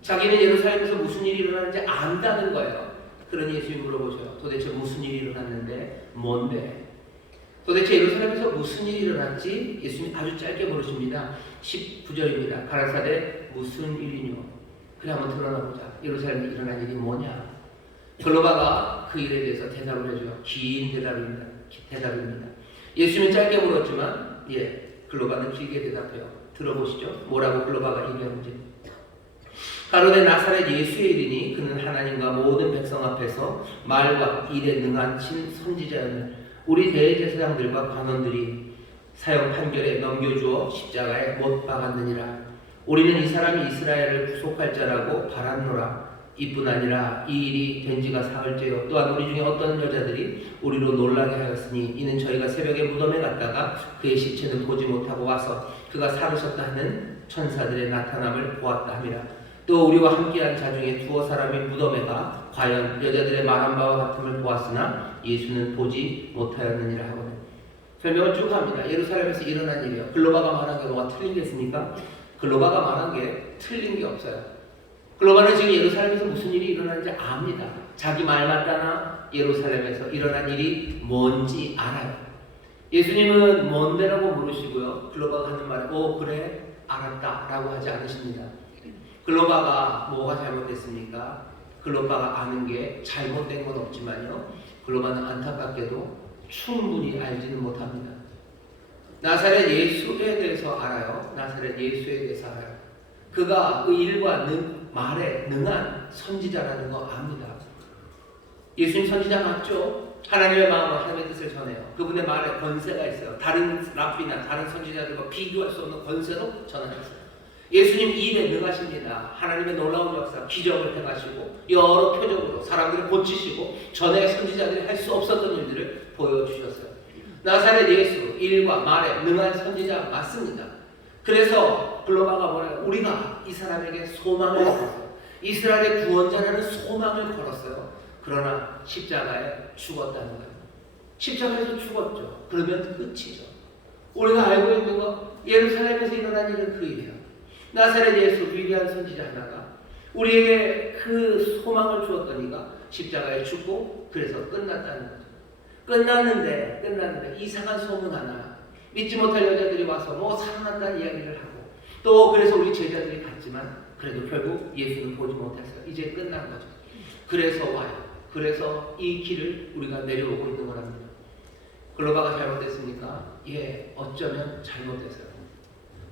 자기는 예루살렘에서 무슨 일이 일어나는지 안다는 거예요. 그러니 예수님이 물어보셔요. 도대체 무슨 일이 일어났는데 뭔데? 도대체 예루살렘에서 무슨 일이 일어났지? 예수님이 아주 짧게 물으십니다. 19절입니다. 가라사대 무슨 일이뇨? 그래 한번 드러나보자. 예루살렘에 일어난 일이 뭐냐? 글로바가 그 일에 대해서 대답을 해줘요. 긴 대답입니다. 예수님은 짧게 물었지만 글로바는 길게 대답해요. 들어보시죠. 뭐라고 글로바가 얘기하는지. 가로되 나사렛 예수의 이르니 그는 하나님과 모든 백성 앞에서 말과 일에 능한 신 선지자였느니 우리 대제사장들과 관원들이 사형 판결에 넘겨주어 십자가에 못 박았느니라. 우리는 이 사람이 이스라엘을 구속할 자라고 바랐노라. 이뿐 아니라 이 일이 된 지가 사흘째요. 또한 우리 중에 어떤 여자들이 우리로 놀라게 하였으니 이는 저희가 새벽에 무덤에 갔다가 그의 시체는 보지 못하고 와서 그가 살으셨다 하는 천사들의 나타남을 보았다 함이라. 또 우리와 함께한 자 중에 두어 사람이 무덤에 가 과연 여자들의 말한 바와 같음을 보았으나 예수는 보지 못하였느니라 하거든. 설명을 쭉 합니다. 예루살렘에서 일어난 일이요. 글로바가 말한 게 뭐가 틀린 게 있습니까? 글로바가 말한 게 틀린 게 없어요. 글로바는 지금 예루살렘에서 무슨 일이 일어나는지 압니다. 자기 말 맞다나 예루살렘에서 일어난 일이 뭔지 알아요. 예수님은 뭔데라고 물으시고요. 글로바가 하는 말은 그래 알았다 라고 하지 않으십니다. 글로바가 뭐가 잘못됐습니까? 글로바가 아는 게 잘못된 건 없지만요, 글로바는 안타깝게도 충분히 알지는 못합니다. 나사렛 예수에 대해서 알아요. 나사렛 예수에 대해서 알아요. 그가 그 일과 말에 능한 선지자라는 거 압니다. 예수님 선지자 맞죠? 하나님의 마음과 하나님의 뜻을 전해요. 그분의 말에 권세가 있어요. 다른 랍비나 다른 선지자들과 비교할 수 없는 권세로 전하셨어요. 예수님 일에 능하십니다. 하나님의 놀라운 역사, 기적을 행하시고 여러 표적으로 사람들을 고치시고 전에 선지자들이 할 수 없었던 일들을 보여주셨어요. 나사렛 예수 일과 말에 능한 선지자 맞습니다. 그래서 글로바가 뭐래요? 우리가 이 사람에게 소망을 걸었어요. 이스라엘의 구원자라는 소망을 걸었어요. 그러나 십자가에 죽었다는 거예요. 십자가에서 죽었죠. 그러면 끝이죠. 우리가 알고 있는 거 예루살렘에서 일어난 일은 그 일이에요. 나사렛 예수 위대한 선지자 하나가 우리에게 그 소망을 주었던 이가 십자가에 죽고 그래서 끝났다는 거죠. 끝났는데 이상한 소문 하나, 믿지 못할 여자들이 와서 살아났다는 이야기를 하고 또 그래서 우리 제자들이 갔지만 그래도 결국 예수는 보지 못했어요. 이제 끝난 거죠. 그래서 와요. 그래서 이 길을 우리가 내려오고 있는 거랍니다. 글로바가 잘못됐습니까? 어쩌면 잘못됐어요.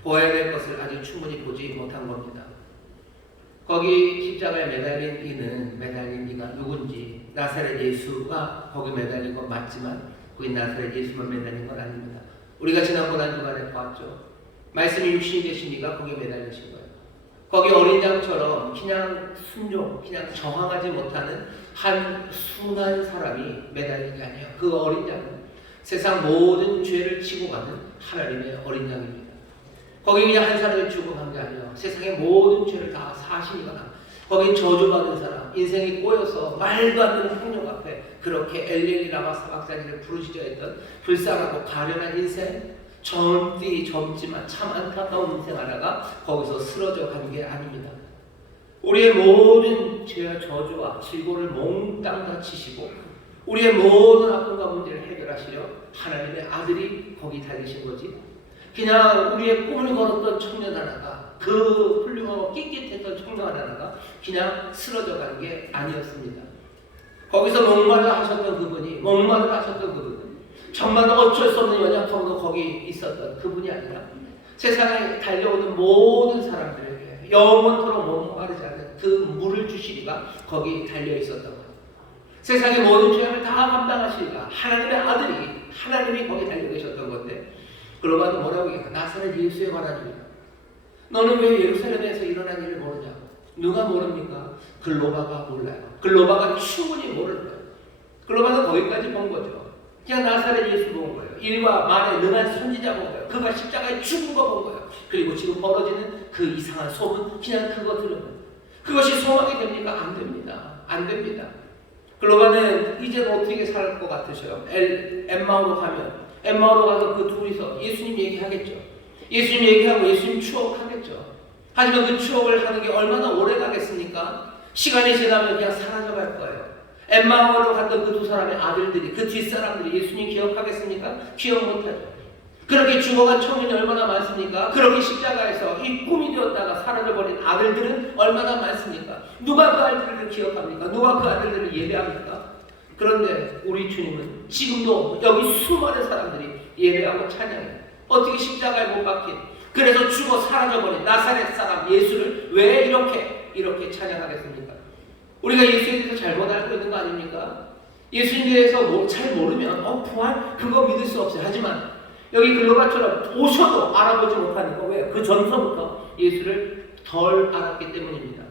보아야 될 것을 아직 충분히 보지 못한 겁니다. 거기 십자가에 매달린 이가 누군지, 나사렛 예수가 거기 매달린 건 맞지만 거기 나사렛 예수만 매달린 건 아닙니다. 우리가 지난번 한 주간에 봤죠. 말씀이 육신이 되신 이가 거기에 매달리신 거예요. 거기 어린 양처럼 그냥 순종, 그냥 저항하지 못하는 한 순한 사람이 매달린 게 아니에요. 그 어린 양은 세상 모든 죄를 지고 가는 하나님의 어린 양입니다. 거기 그냥 한 사람을 죽고 간 게 아니에요. 세상의 모든 죄를 다 사신 이가 거긴 저주받은 사람, 인생이 꼬여서 말도 안 되는 폭력 앞에 그렇게 엘리엘리 라마 사박자니를 부르짖어 했던 불쌍하고 가련한 인생, 젊지만 참 안타까운 인생 하나가 거기서 쓰러져 간 게 아닙니다. 우리의 모든 죄와 저주와 질고를 몽땅 다 치시고 우리의 모든 아픔과 문제를 해결하시려 하나님의 아들이 거기 달리신 거지. 그냥 우리의 꿈을 걸었던 청년 하나가, 그 훌륭하고 끽끽했던 청년 하나가 그냥 쓰러져 간 게 아니었습니다. 거기서 목말라 하셨던 그분이, 정말 어쩔 수 없는 연약함으로 거기 있었던 그분이 아니라 세상에 달려오는 모든 사람들에게 영원토록 목마르지 않는 그 물을 주시리가 거기 달려 있었던 거예요. 세상의 모든 죄악을 다 감당하시리가 하나님의 아들이, 하나님이 거기 달려 계셨던 건데, 그러고 뭐라고 얘기해? 나사렛 예수의 관한입니다. 너는 왜 예루살렘에서 일어난 일을 모르냐고. 누가 모릅니까? 글로바가 몰라요. 글로바가 충분히 모르는 거예요. 글로바는 거기까지 본 거죠. 그냥 나사렛 예수 본 거예요. 일과 말에 능한 선지자 본 거예요. 그가 십자가에 죽은 거 본 거예요. 그리고 지금 벌어지는 그 이상한 소문, 그냥 그거 들은 거예요. 그것이 소망이 됩니까? 안 됩니다. 안 됩니다. 글로바는 이제 어떻게 살 것 같으셔요? 엠마오로 가면, 엠마오로 가서 그 둘이서 예수님 얘기하겠죠. 예수님 얘기하고 예수님 추억하겠죠. 하지만 그 추억을 하는 게 얼마나 오래 가겠습니까? 시간이 지나면 그냥 사라져갈 거예요. 엠마오로 갔던 그 두 사람의 아들들이, 그 뒷사람들이 예수님 기억하겠습니까? 기억 못하죠. 그렇게 죽어간 청년이 얼마나 많습니까? 그렇게 십자가에서 이 꿈이 되었다가 사라져버린 아들들은 얼마나 많습니까? 누가 그 아들들을 기억합니까? 누가 그 아들들을 예배합니까? 그런데 우리 주님은 지금도 여기 수많은 사람들이 예배하고 찬양해요. 어떻게 십자가에 못 박힌, 그래서 죽어 사라져버린 나사렛 사람 예수를 왜 이렇게 찬양하겠습니까? 우리가 예수에 대해서 잘못 알고 있는 거 아닙니까? 예수님에 대해서 잘 모르면 부활? 그거 믿을 수 없어요. 하지만 여기 글로바처럼 오셔도 알아보지 못하는 거 왜요? 그 전서부터 예수를 덜 알았기 때문입니다.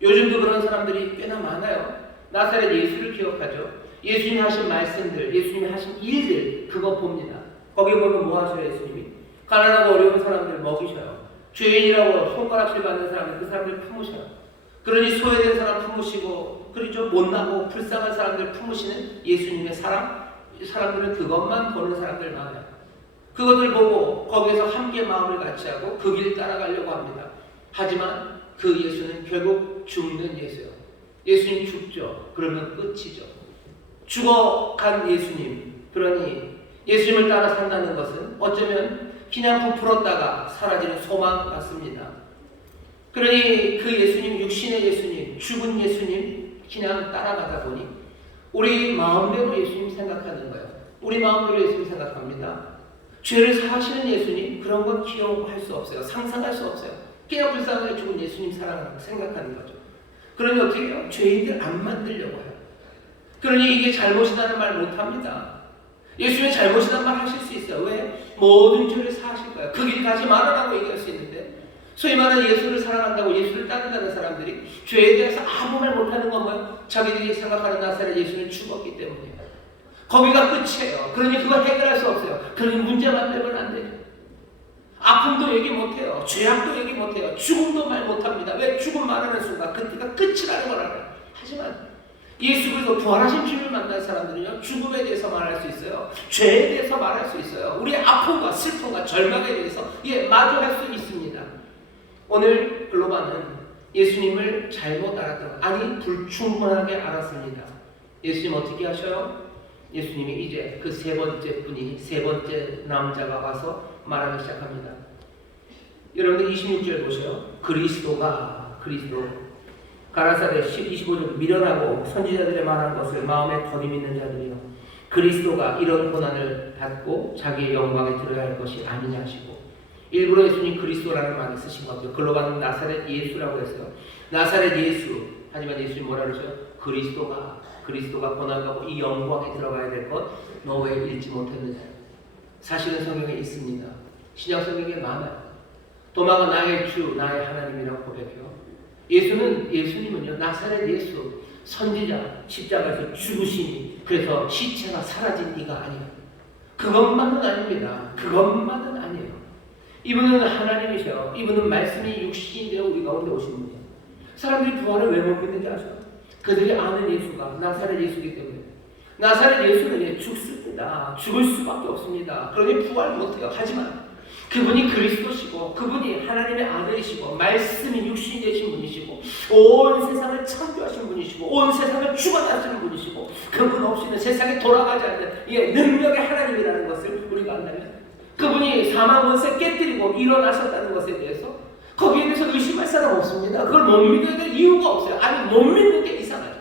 요즘도 그런 사람들이 꽤나 많아요. 나사렛 예수를 기억하죠. 예수님이 하신 말씀들, 예수님이 하신 일들, 그거 봅니다. 거기 보면 뭐 하셔요? 예수님이 가난하고 어려운 사람들 먹이셔요. 죄인이라고 손가락질 받는 사람들, 그 사람들 품으셔요. 그러니 소외된 사람 품으시고, 그리고 좀 못나고 불쌍한 사람들 품으시는 예수님의 사람들은 그것만 보는 사람들 많아요. 그것들 보고 거기에서 함께 마음을 같이 하고 그 길 따라가려고 합니다. 하지만 그 예수는 결국 죽는 예수예요. 예수님 죽죠. 그러면 끝이죠. 죽어간 예수님, 그러니 예수님을 따라 산다는 것은 어쩌면 그냥 부풀었다가 사라지는 소망 같습니다. 그러니 그 예수님, 육신의 예수님, 죽은 예수님 그냥 따라가다 보니 우리 마음대로 예수님 생각하는 거예요. 우리 마음대로 예수님 생각합니다. 죄를 사하시는 예수님, 그런 건 기억할 수 없어요. 상상할 수 없어요. 그냥 불쌍하게 죽은 예수님 사랑하는 생각하는 거죠. 그러니 어떻게 해요? 죄인들 안 만들려고 해요. 그러니 이게 잘못이라는 말 못합니다. 예수님이 잘못이라는 말 하실 수 있어요. 왜? 모든 죄를 사하실 거예요. 그 길 가지 말아라고 얘기할 수 있는데, 소위 말하는 예수를 사랑한다고 예수를 따른다는 사람들이 죄에 대해서 아무 말 못하는 건 뭐예요? 자기들이 생각하는 나사렛 예수는 죽었기 때문이에요. 거기가 끝이에요. 그러니 그걸 해결할 수 없어요. 그러니 문제 만들면 안 돼요. 아픔도 얘기 못해요. 죄악도 얘기 못해요. 죽음도 말 못합니다. 왜? 죽음 말하는 순간 그때가 끝이라는 걸 알아요. 하지만 예수 그리스도 부활하신 주를 만난 사람들은요, 죽음에 대해서 말할 수 있어요. 죄에 대해서 말할 수 있어요. 우리의 아픔과 슬픔과 절망에 대해서 마주할 수 있습니다. 오늘 글로바는 예수님을 잘못 알았던, 아니 불충분하게 알았습니다. 예수님 어떻게 하셔요? 예수님이 이제 그 세 번째 분이, 세 번째 남자가 와서 말하기 시작합니다. 여러분들 26절 보세요. 그리스도 가라사대 25절 미련하고 선지자들의 말한 것을 마음에 거듭 믿는 자들이요, 그리스도가 이런 고난을 받고 자기의 영광에 들어야 할 것이 아니냐 하시고, 일부러 예수님 그리스도라는 말을 쓰신 것 같아요. 글로바는 나사렛 예수라고 했어요. 나사렛 예수. 하지만 예수님 뭐라 그러셔요? 그리스도가 고난받고 이 영광에 들어가야 될 것, 너 왜 읽지 못했느냐. 사실은 성경에 있습니다. 신약 성경에 많아요. 도마가 나의 주, 나의 하나님이라고 고백해요. 예수님은요, 나사렛 예수, 선지자, 십자가에서 죽으시니, 그래서 시체가 사라진 이가 아니에요. 그것만은 아닙니다. 그것만은 아니에요. 이분은 하나님이셔요. 이분은 말씀이 육신이 되어 우리 가운데 오신 분이에요. 사람들이 부활을 왜 못 믿는지 아세요? 그들이 아는 예수가 나사렛 예수이기 때문에. 나사렛 예수는 죽습니다. 죽을 수밖에 없습니다. 그러니 부활 못해요. 하지만 그분이 그리스도시고 그분이 하나님의 아들이시고 말씀이 육신이 되신 분이시고 온 세상을 창조하신 분이시고 온 세상을 주관하시는 분이시고 그분 없이는 세상에 돌아가지 않는 능력의 하나님이라는 것을 우리가 안다면 그분이 사망 권세 깨뜨리고 일어나셨다는 것에 대해서 거기에 대해서 의심할 사람 없습니다. 그걸 못 믿어야 될 이유가 없어요. 아니 못 믿는 게 이상하죠.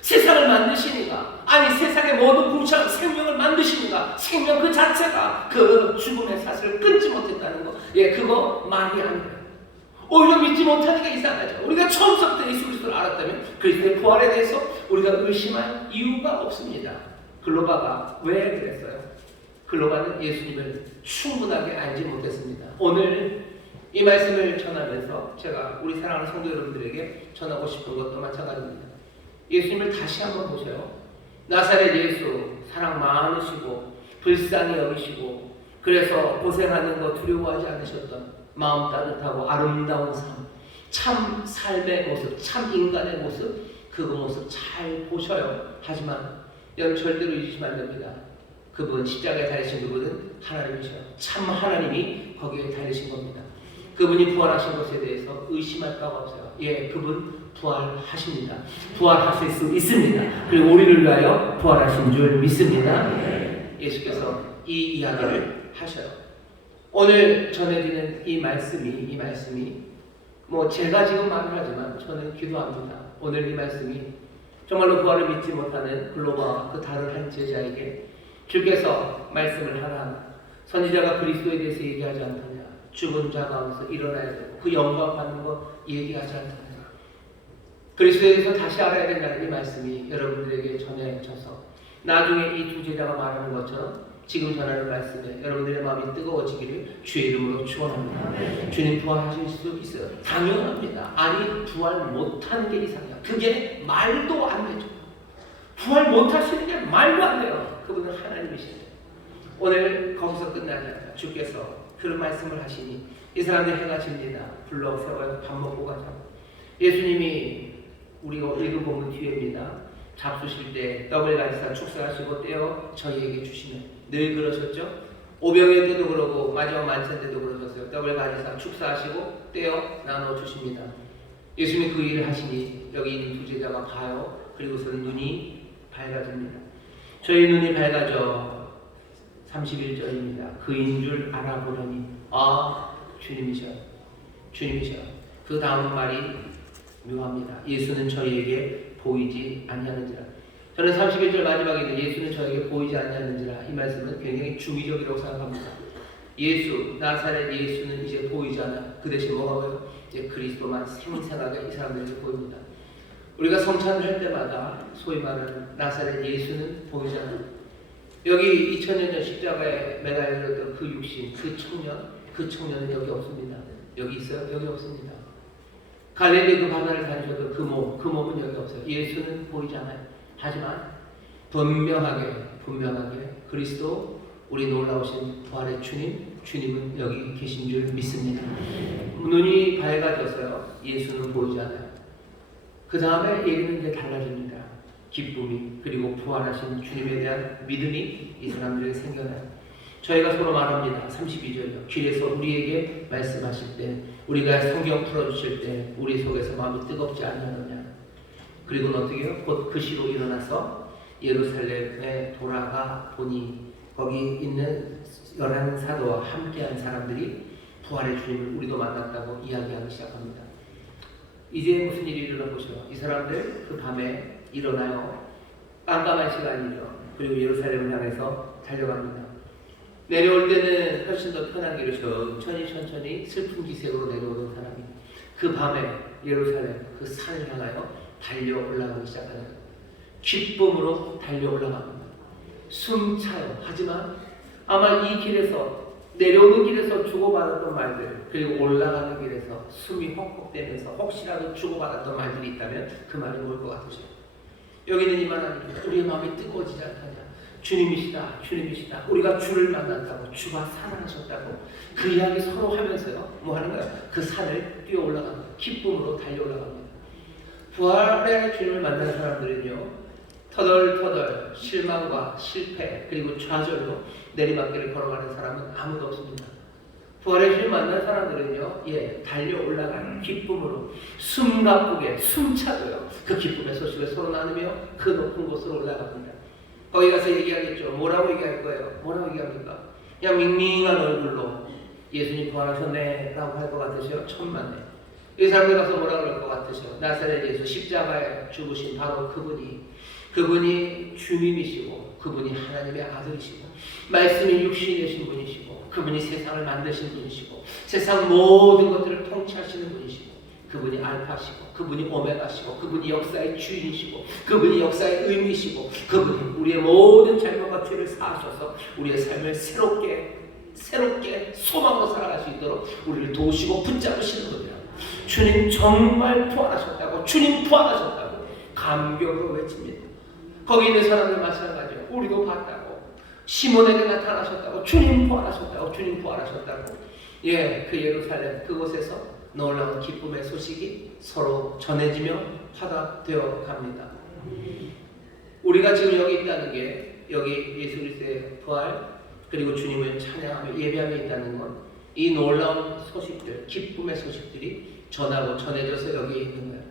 세상을 만드시니까 아니 세상의 모든 궁창 생명을 만드시니까 생명 그 자체가 그 죽음의 사슬을 끊지 못했다는 거 그거 말이 안 돼요. 오히려 믿지 못하는 게 이상하죠. 우리가 처음부터 예수 그리스도를 알았다면 그리스도의 부활에 대해서 우리가 의심할 이유가 없습니다. 글로바가 왜 그랬어요? 글로바는 예수님을 충분하게 알지 못했습니다. 오늘 이 말씀을 전하면서 제가 우리 사랑하는 성도 여러분들에게 전하고 싶은 것도 마찬가지입니다. 예수님을 다시 한번 보세요. 나사렛 예수 사랑 많으시고 불쌍히 여기시고 그래서 고생하는 거 두려워하지 않으셨던 마음 따뜻하고 아름다운 삶, 참 삶의 모습, 참 인간의 모습 그 모습 잘 보셔요. 하지만 여러분 절대로 잊으시면 안 됩니다. 그분 십자가에 달리신 그분은 하나님이셔요. 참 하나님이 거기에 달리신 겁니다. 그분이 부활하신 것에 대해서 의심할 바가 없어요. 그분 부활하십니다. 부활하실 수 있습니다. 그리고 우리를 위하여 부활하신 줄 믿습니다. 예수께서 이 이야기를 하셔요. 오늘 전해지는 이 말씀이 뭐 제가 지금 말을 하지만 저는 기도합니다. 오늘 이 말씀이 정말로 부활을 믿지 못하는 글로바와 그 다른 한 제자에게 주께서 말씀을 하나 선지자가 그리스도에 대해서 얘기하지 않느냐 죽은 자 가운데서 일어나야 되고 그 영광 받는 거 얘기하지 않느냐 그리스도에 대해서 다시 알아야 된다는 이 말씀이 여러분들에게 전해져서 나중에 이 두 제자가 말하는 것처럼 지금 전하는 말씀에 여러분들의 마음이 뜨거워지기를 주의 이름으로 축원합니다. 주님 부활하실 수 있어요. 당연합니다. 아니 부활 못하는 게 이상해요. 그게 말도 안 되죠. 부활 못하시는 게 말도 안 돼요. 그분은 하나님이시죠. 오늘 거기서 끝나지 않아요. 주께서 그런 말씀을 하시니 이 사람들 해가 집니다. 불러 세워서 밥 먹고 가자. 예수님이 우리가 읽은 본문 뒤에입니다. 잡수실 때 떡을 가지사 축사하시고 떼어 저희에게 주시면 늘 그러셨죠. 오병이어 때도 그러고 마지막 만찬 때도 그러셨어요. 떡을 가지사 축사하시고 떼어 나눠 주십니다. 예수님이 그 일을 하시니 여기 있는 두 제자가 봐요. 그리고서는 눈이 밝아집니다. 저희 눈이 밝아져 31절입니다. 그인 줄 알아보려니 주님이셔요. 그 다음 말이 묘합니다. 예수는 저희에게 보이지 아니하는지라. 저는 31절 마지막에 예수는 저에게 보이지 아니하는지라 이 말씀은 굉장히 중의적이라고 생각합니다. 나사렛 예수는 이제 보이지 않아요. 그 대신 뭐가 보여요? 이제 그리스도만 생생하게 이 사람들에게 보입니다. 우리가 성찬을 할 때마다 소위 말하는 나사렛 예수는 보이지 않아요. 여기 2000년 전 십자가에 매달렸던 그 육신, 그 청년은 여기 없습니다. 여기 있어요? 여기 없습니다. 갈릴리 그 바다를 다니셨던 그 몸은 여기 없어요. 예수는 보이지 않아요. 하지만 분명하게 그리스도 우리 놀라우신 부활의 주님은 여기 계신 줄 믿습니다. 눈이 밝아져서요. 예수는 보이지 않아요. 그 다음에 얘기는 이제 달라집니다. 기쁨이 그리고 부활하신 주님에 대한 믿음이 이 사람들에게 생겨나요. 저희가 서로 말합니다. 32절이요. 길에서 우리에게 말씀하실 때 우리가 성경 풀어주실 때 우리 속에서 마음이 뜨겁지 않느냐. 그리고 어떻게 해요? 곧 그 시로 일어나서 예루살렘에 돌아가 보니 거기 있는 11사도와 함께한 사람들이 부활의 주님을 우리도 만났다고 이야기하기 시작합니다. 이제 무슨 일이 일어나 보죠. 이 사람들 그 밤에 일어나요. 깜깜한 시간이죠. 그리고 예루살렘을 향해서 달려갑니다. 내려올 때는 훨씬 더 편한 길을 천천히 슬픈 기색으로 내려오는 사람이 그 밤에 예루살렘 그 산을 향하여 달려 올라가기 시작하는 기쁨으로 달려 올라갑니다. 숨차요. 하지만 아마 이 길에서 내려오는 길에서 주고받았던 말들 그리고 올라가는 길에서 숨이 헉헉대면서 혹시라도 주고받았던 말들이 있다면 그 말이 뭘 것 같으세요? 여기는 이만합니다. 우리의 마음이 뜨거워지지 않느냐. 주님이시다. 우리가 주를 만났다고 주가 살아나셨다고 그 이야기 서로 하면서요. 뭐 하는 거야? 그 산을 뛰어 올라갑니다. 기쁨으로 달려 올라갑니다. 부활의 주님을 만난 사람들은요, 터덜터덜 실망과 실패 그리고 좌절로 내리막길을 걸어가는 사람은 아무도 없습니다. 부활의 주님 만난 사람들은요, 달려 올라가는 기쁨으로 숨가쁘게 숨차고요, 그 기쁨의 소식을 서로 나누며 그 높은 곳으로 올라갑니다. 거기 가서 얘기하겠죠. 뭐라고 얘기할 거예요? 뭐라고 얘기합니까? 그냥 밍밍한 얼굴로 예수님 부활하셨네 라고 할 것 같으세요? 천만에. 이 사람들 가서 뭐라고 할 것 같으세요? 나사렛 예수 십자가에 죽으신 바로 그분이 주님이시고, 그분이 하나님의 아들이시고, 말씀이 육신이 되신 분이시고, 그분이 세상을 만드신 분이시고, 세상 모든 것들을 통치하시는 분이시고, 그분이 알파시고, 그분이 오메가시고, 그분이 역사의 주인이시고, 그분이 역사의 의미시고, 그분이 우리의 모든 잘못과 죄를 사하셔서 우리의 삶을 새롭게 소망으로 살아갈 수 있도록 우리를 도우시고 붙잡으시는 분이라. 주님 정말 부활하셨다고, 주님 부활하셨다고 감격으로 외칩니다. 거기 있는 사람들 마찬가지예요. 우리도 봤다고, 시몬에게 나타나셨다고, 주님 부활하셨다고, 주님 부활하셨다고. 그 예루살렘 그곳에서 놀라운 기쁨의 소식이 서로 전해지며 화답되어 갑니다. 우리가 지금 여기 있다는 게, 여기 예수 그리스도의 부활 그리고 주님을 찬양하며 예배하며 있다는 건 이 놀라운 소식들, 기쁨의 소식들이 전하고 전해져서 여기에 있는 거예요.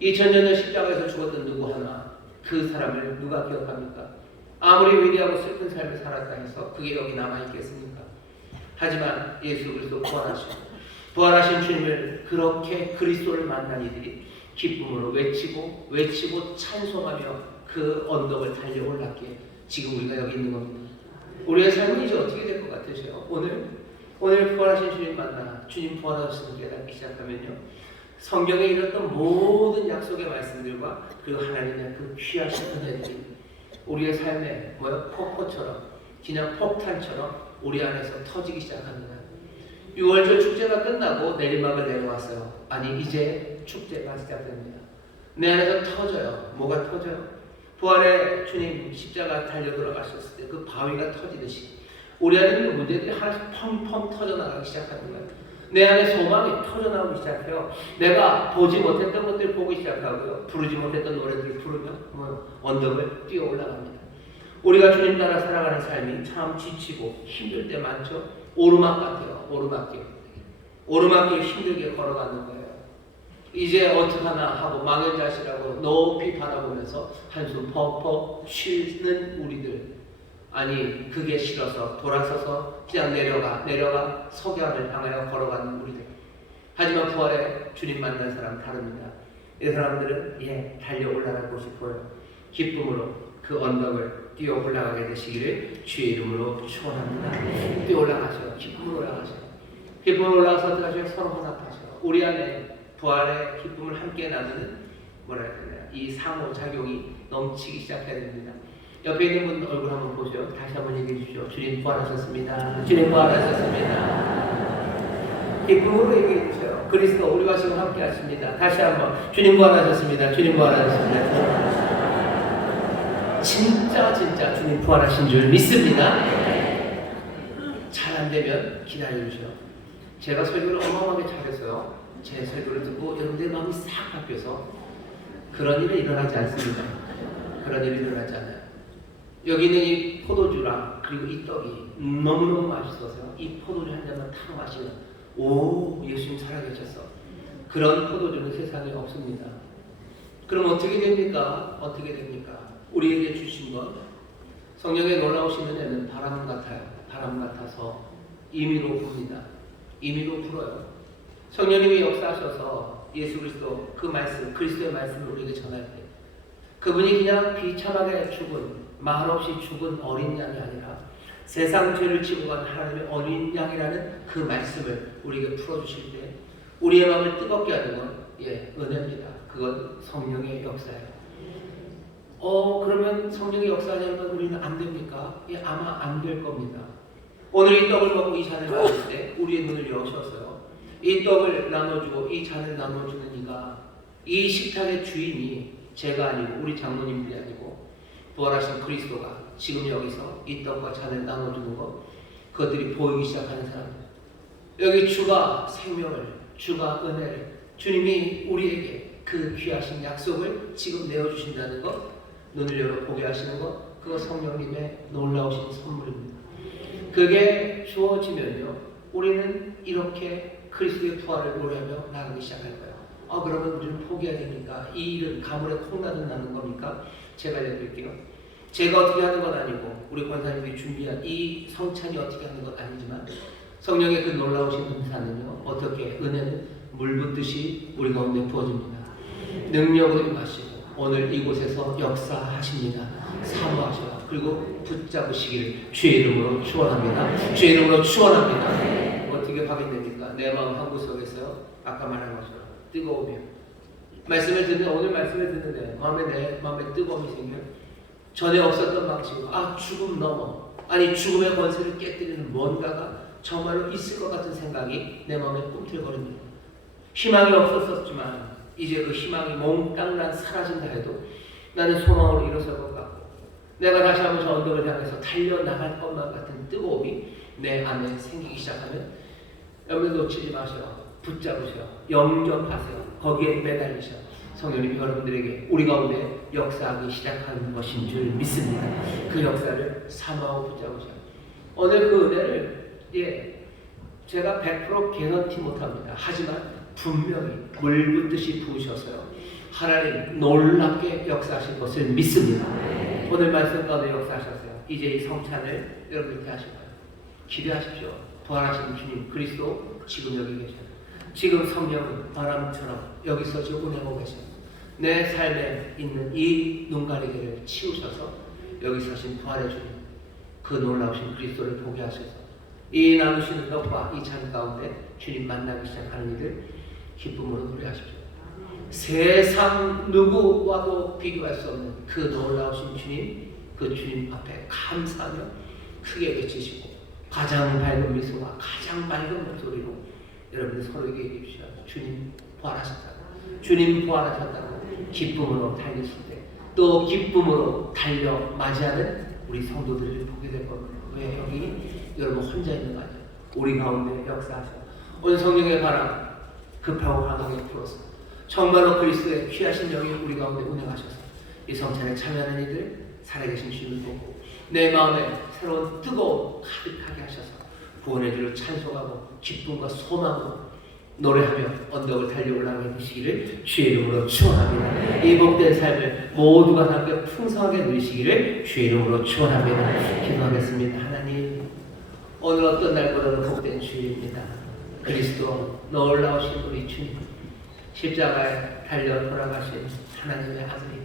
2000년 전 십자가에서 죽었던 누구 하나, 그 사람을 누가 기억합니까? 아무리 위대하고 슬픈 삶을 살았다 해서 그게 여기 남아있겠습니까? 하지만 예수 그리스도 부활하신 주님을 그렇게 그리스도를 만난 이들이 기쁨으로 외치고 찬송하며 그 언덕을 달려 올랐기에 지금 우리가 여기 있는 겁니다. 우리의 삶은 이제 어떻게 될 것 같으세요? 오늘 부활하신 주님 만나 주님 부활하신 깨닫기 시작하면요, 성경에 이랬던 모든 약속의 말씀들과 그 하나님의 그 귀하신 은혜들이 우리의 삶에 폭포처럼, 그냥 폭탄처럼 우리 안에서 터지기 시작합니다. 6월절 축제가 끝나고 내리막을 내려왔어요. 아니, 이제 축제가 시작됩니다. 내 안에서 터져요. 뭐가 터져요? 부활의 주님 십자가 달려 들어가셨을 때 그 바위가 터지듯이 우리 안에 있는 문제들이 하나씩 펑펑 터져나가기 시작하는 거예요. 내 안에 소망이 터져나오기 시작해요. 내가 보지 못했던 것들을 보기 시작하고요, 부르지 못했던 노래들을 부르며 언덕을 뛰어 올라갑니다. 우리가 주님 따라 살아가는 삶이 참 지치고 힘들 때 많죠. 오르막 같아요. 오르막길 힘들게 걸어가는 거예요. 이제 어떡하나 하고 망연자실하고 높이 바라보면서 한숨 퍽퍽 쉬는 우리들, 아니 그게 싫어서 돌아서서 그냥 내려가 석양을 향하여 걸어가는 우리들. 하지만 부활에 주님 만난 사람 다릅니다. 이 사람들은 달려 올라가고 싶어요. 기쁨으로 그 언덕을 뛰어 올라가게 되시기를 주의 이름으로 축원합니다. 뛰어 올라가셔요. 기쁨으로 올라가셔요. 기쁨으로 올라가서 어떻게 하셔요? 서로 혼합하셔요. 우리 안에 부활의 기쁨을 함께 나누는 이 상호작용이 넘치기 시작해야 됩니다. 옆에 있는 분 얼굴 한번 보세요. 다시 한번 얘기해 주십시오. 주님 부활하셨습니다. 주님 부활하셨습니다. 기쁨으로 얘기해 주세요. 그리스도 우리와 지금 함께 하십니다. 다시 한번 주님 부활하셨습니다. 주님 부활하셨습니다. 진짜 주님 부활하신 줄 믿습니다. 잘 안 되면 기다려 주세요. 제가 설교를 어마어마하게 잘했어요. 제 설교를 듣고 여러분들의 마음이 싹 바뀌어서 그런 일은 일어나지 않습니다. 그런 일이 일어나지 않아요. 여기 있는 이 포도주랑 그리고 이 떡이 너무너무 맛있어서요, 이 포도주 한 잔만 탁 마시면 오, 예수님 살아계셨어. 그런 포도주는 세상에 없습니다. 그럼 어떻게 됩니까? 우리에게 주신 것, 성령의 놀라우신 은혜는 바람 같아요. 바람 같아서 임의로 붑니다. 임의로 불어요. 성령님이 역사하셔서 예수 그리스도 그 말씀, 그리스도의 말씀을 우리에게 전할 때 그분이 그냥 비참하게 죽은, 말없이 죽은 어린 양이 아니라 세상 죄를 지고 간 하나님의 어린 양이라는 그 말씀을 우리에게 풀어주실 때 우리의 마음을 뜨겁게 하는 건 은혜입니다. 그건 성령의 역사예요. 그러면 성령의 역사하려면 우리는 안 됩니까? 아마 안 될 겁니다. 오늘 이 떡을 먹고 이 잔을 마실 때 우리의 눈을 여셨어요. 이 떡을 나눠주고 이 잔을 나눠주는 이가, 이 식탁의 주인이 제가 아니고 우리 장로님들이 아니고 부활하신 그리스도가 지금 여기서 이 떡과 잔을 나눠주는 것, 그것들이 보이기 시작하는 사람들. 여기 주가 생명을, 주가 은혜를, 주님이 우리에게 그 귀하신 약속을 지금 내어주신다는 것, 눈을 열어 보게 하시는 것, 그거 성령님의 놀라우신 선물입니다. 그게 주어지면요, 우리는 이렇게 그리스도의 부활을 노래하며 나가기 시작할 거예요. 그러면 우리는 포기해야 됩니까? 이 일은 가물에 콩나듯 겁니까? 제가 알려드릴게요. 제가 어떻게 하는 건 아니고 우리 권사님들이 준비한 이 성찬이 어떻게 하는 건 아니지만 성령의 그 놀라우신 은사는요, 어떻게 은혜는 물 붓듯이 우리 가운데 부어집니다. 능력을 임하시고 오늘 이곳에서 역사하십니다. 사모하셔. 그리고 붙잡으시기를 주의 이름으로 축원합니다. 주의 이름으로 축원합니다. 어떻게 확인됩니까? 내 마음 한 구석에서 아까 말한 것처럼 뜨거우며 말씀을 듣는, 오늘 말씀을 듣는데 내 마음에 뜨거움이 생겨. 전에 없었던 방식으로 죽음 넘어, 아니 죽음의 권세를 깨뜨리는 뭔가가 정말로 있을 것 같은 생각이 내 마음에 꿈틀거립니다. 희망이 없었지만 이제 그 희망이 몽땅 난 사라진다 해도 나는 소망으로 일어설 것 같고, 내가 다시 한번 저 언덕을 향해서 달려나갈 것만 같은 뜨거움이 내 안에 생기기 시작하면 여러분 놓치지 마세요. 붙잡으세요. 영접하세요. 거기에 매달리셔. 성령님이 여러분들에게 우리 가운데 역사하기 시작하는 것인 줄 믿습니다. 그 역사를 사모하고 붙잡으세요. 오늘 그 은혜를 제가 100% 개런티 못합니다. 하지만 분명히 물 붓듯이 부으셔서요, 하나님 놀랍게 역사하실 것을 믿습니다. 오늘 말씀 가운데 역사하셨어요. 이제 이 성찬을 여러분께 하실 거예요. 기대하십시오. 부활하신 주님 그리스도 지금 여기 계셔요. 지금 성령은 바람처럼 여기서 지금 운행하고 계셔요. 내 삶에 있는 이 눈가리개를 치우셔서 여기 서신 부활의 주님, 그 놀라우신 그리스도를 보게 하셔서 이 나누시는 떡과 이 잔 가운데 주님 만나기 시작하는 이들 기쁨으로 노래하십시오. 세상 누구와도 비교할 수 없는 그 놀라우신 주님, 그 주님 앞에 감사하며 크게 외치시고 가장 밝은 미소와 가장 맑은 목소리로 여러분 서로에게 얘기해 주시라. 주님 부활하셨다고, 주님 부활하셨다고 기쁨으로 달리실 때 또 기쁨으로 달려 맞이하는 우리 성도들을 보게 될 겁니다. 왜 여기 여러분 혼자 있는 거 아니에요? 우리 가운데 역사하셔. 오늘 성령의 바람 급하고 강하게 불어서 정말로 그리스도의 귀하신 영이 우리 가운데 운행하셔서 이 성찬에 참여하는 이들 살아계신 주님을 보고 내 마음에 새로운 뜨거움 가득하게 하셔서 구원의 주를 찬송하고 기쁨과 소망으로 노래하며 언덕을 달려 올라가게 되시기를 주의 이름으로 축원합니다. 이 복된 삶을 모두가 함께 풍성하게 누리시기를 주의 이름으로 축원합니다. 기도하겠습니다. 하나님, 오늘 어떤 날보다도 복된 주일입니다. 그리스도 놀라우신 우리 주님, 십자가에 달려 돌아가신 하나님의 아들이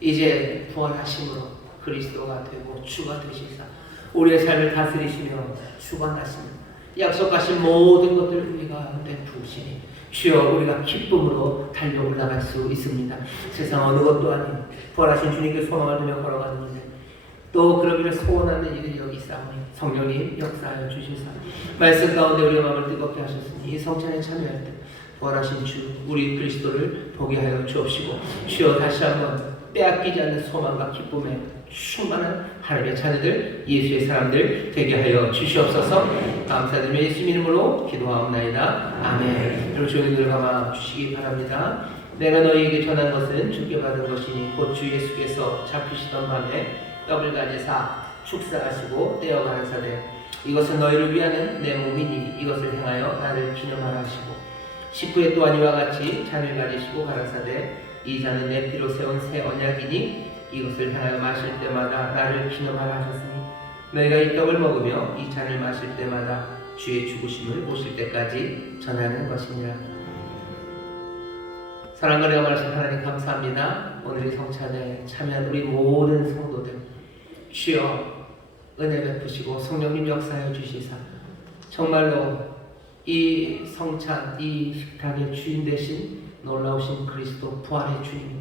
이제 부활하심으로 그리스도가 되고 주가 되시사 우리의 삶을 다스리시며 주관하시며 약속하신 모든 것들을 우리가 베푸시니 주여 우리가 기쁨으로 달려 올라갈 수 있습니다. 세상 어느 것도 아닌 부활하신 주님께 소망을 두며 걸어가는 일들, 또 그러기를 소원하는 일이 여기 있사오니 성령님 역사하여 주시사 말씀 가운데 우리의 마음을 뜨겁게 하셨으니 이 성찬에 참여할 때 부활하신 주 우리 그리스도를 보게 하여 주옵시고 주여 다시 한번 빼앗기지 않는 소망과 기쁨에 충만한 하나님의 자녀들, 예수의 사람들 되게 하여 주시옵소서. 감사드리며 예수님 이름으로 기도하옵나이다. 아멘. 여러분 조용히 눈을 감아 주시기 바랍니다. 내가 너희에게 전한 것은 주께 받은 것이니 곧 주 예수께서 잡히시던 밤에 떡을 가지사 축사하시고 떼어 가라사대 이것은 너희를 위하는 내 몸이니 이것을 행하여 나를 기념하라 하시고 19회 또한 이와 같이 잔을 가지시고 가라사대 이 잔은 내 피로 세운 새 언약이니 이것을 향하여 마실 때마다 나를 기념하라 하셨으니 너희가 이 떡을 먹으며 이 잔을 마실 때마다 주의 죽으심을 모실 때까지 전하는 것이니라. 사랑과 은혜가 많으신 하나님 감사합니다. 오늘 이 성찬에 참여한 우리 모든 성도들 주여 은혜 베푸시고 성령님 역사하여 주시사 정말로 이 성찬, 이 식탁의 주인 되신 놀라우신 그리스도 부활의 주님,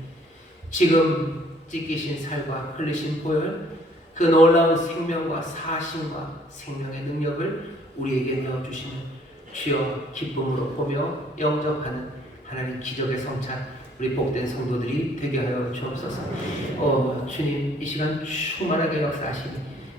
지금 찢기신 살과 흘리신 보혈, 그 놀라운 생명과 사심과 생명의 능력을 우리에게 내어주시는 주여 기쁨으로 보며 영접하는 하나님 기적의 성찬, 우리 복된 성도들이 되게 하여 주옵소서. 주님 이 시간 충만하게 역사하시니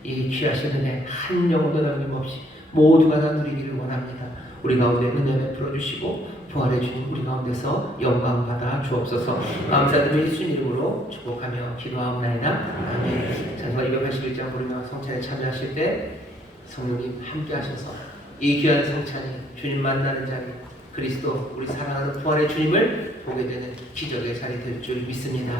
이 귀하신 은혜 한 영혼도 남김없이 모두가 다 누리기를 원합니다. 우리 가운데 은혜 베풀어 주시고 부활의 주님 우리 가운데서 영광 받아 주옵소서. 감사드리며 예수 이름으로 축복하며 기도하옵나이다. 아멘. 자, 281장 부르며 성찬에 참여하실 때 성령님 함께 하셔서 이 귀한 성찬이 주님 만나는 자리, 그리스도 우리 사랑하는 부활의 주님을 보게 되는 기적의 자리 될 줄 믿습니다.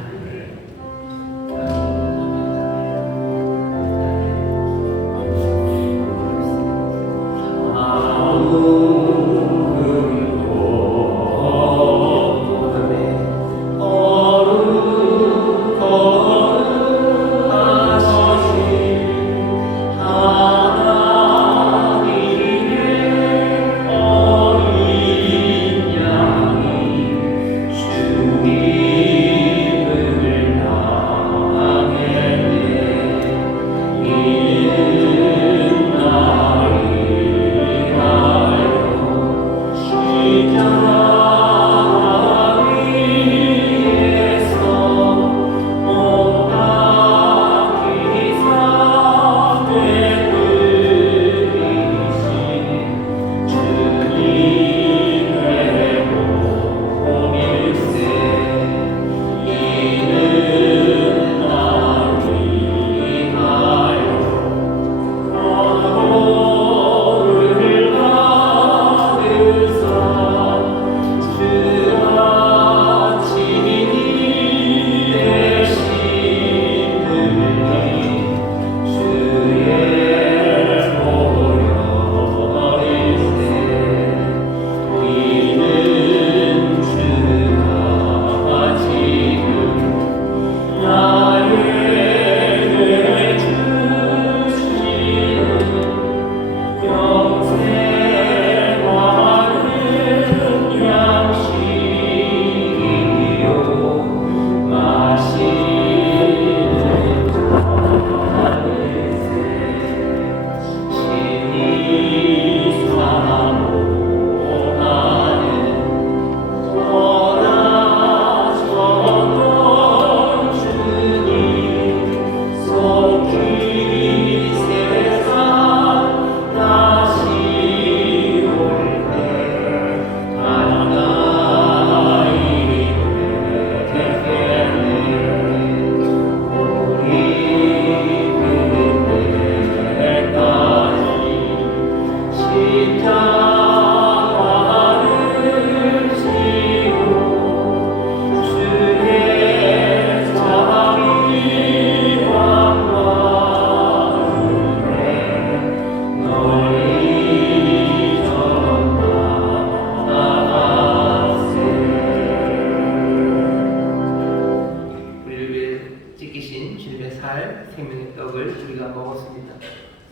생명의 떡을 우리가 먹었습니다.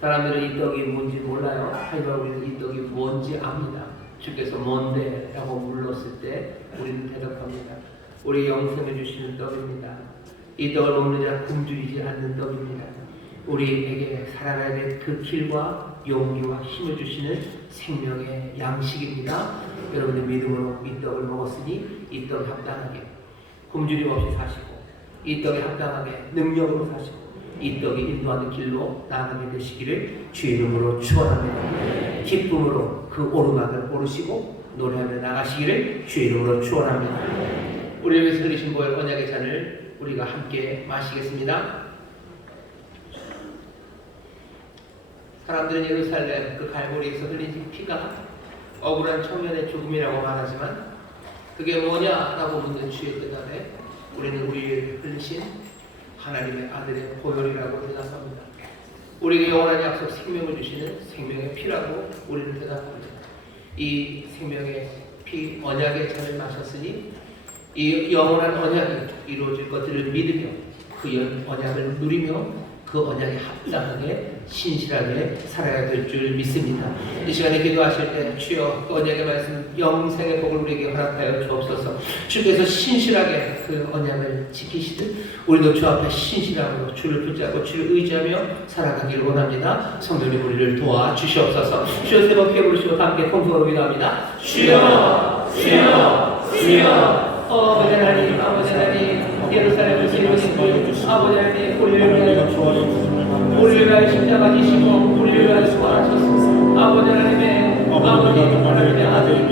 사람들은 이 떡이 뭔지 몰라요. 하지만 우리는 이 떡이 뭔지 압니다. 주께서 뭔데? 라고 물었을 때 우리는 대답합니다. 우리 영생을 주시는 떡입니다. 이 떡을 먹는 자 굶주리지 않는 떡입니다. 우리에게 살아가야 될 그 길과 용기와 힘을 주시는 생명의 양식입니다. 여러분의 믿음으로 이 떡을 먹었으니 이 떡에 합당하게 굶주림 없이 사시고 이 떡에 합당하게 능력으로 사시고 이 떡이 인도하는 길로 나아가게 되시기를 주의 이름으로 축원합니다. 기쁨으로 그 오르막을 오르시고 노래하며 나가시기를 주의 이름으로 축원합니다. 우리를 위해서 흘리신 보혈 언약의 잔을 우리가 함께 마시겠습니다. 사람들은 예루살렘 그 갈보리에서 흘린 피가 억울한 청년의 죽음이라고 말하지만 그게 뭐냐라고 묻는 주의 대답에 우리는 우리를 흘리신 하나님의 아들의 보혈이라고 대답합니다. 우리에게 영원한 약속 생명을 주시는 생명의 피라고 우리는 대답합니다. 이 생명의 피 언약의 잔을 마셨으니 이 영원한 언약이 이루어질 것들을 믿으며 그 언약을 누리며 그 언약에 합당하게 신실하게 살아야 될 줄 믿습니다. 이 시간에 기도하실 때 주여 그 언약의 말씀 영생의 복을 우리에게 허락하여 주옵소서. 주께서 신실하게 그 언약을 지키시듯 우리도 주 앞에 신실함으로 주를 붙잡고 주를 의지하며 살아가기를 원합니다. 성령님 우리를 도와주시옵소서. 주여 세 번 부르시고 함께 통성으로 기도합니다. 주여 주여 주여 아버지 하나님 아버지 하나님 예루살렘을 세우신 분 아버지 하나님 우리를 위하여 십자가 지시고 우리를 위하여 수고하셨습니다. 아버지 하나님의 아버지 하나님의 아들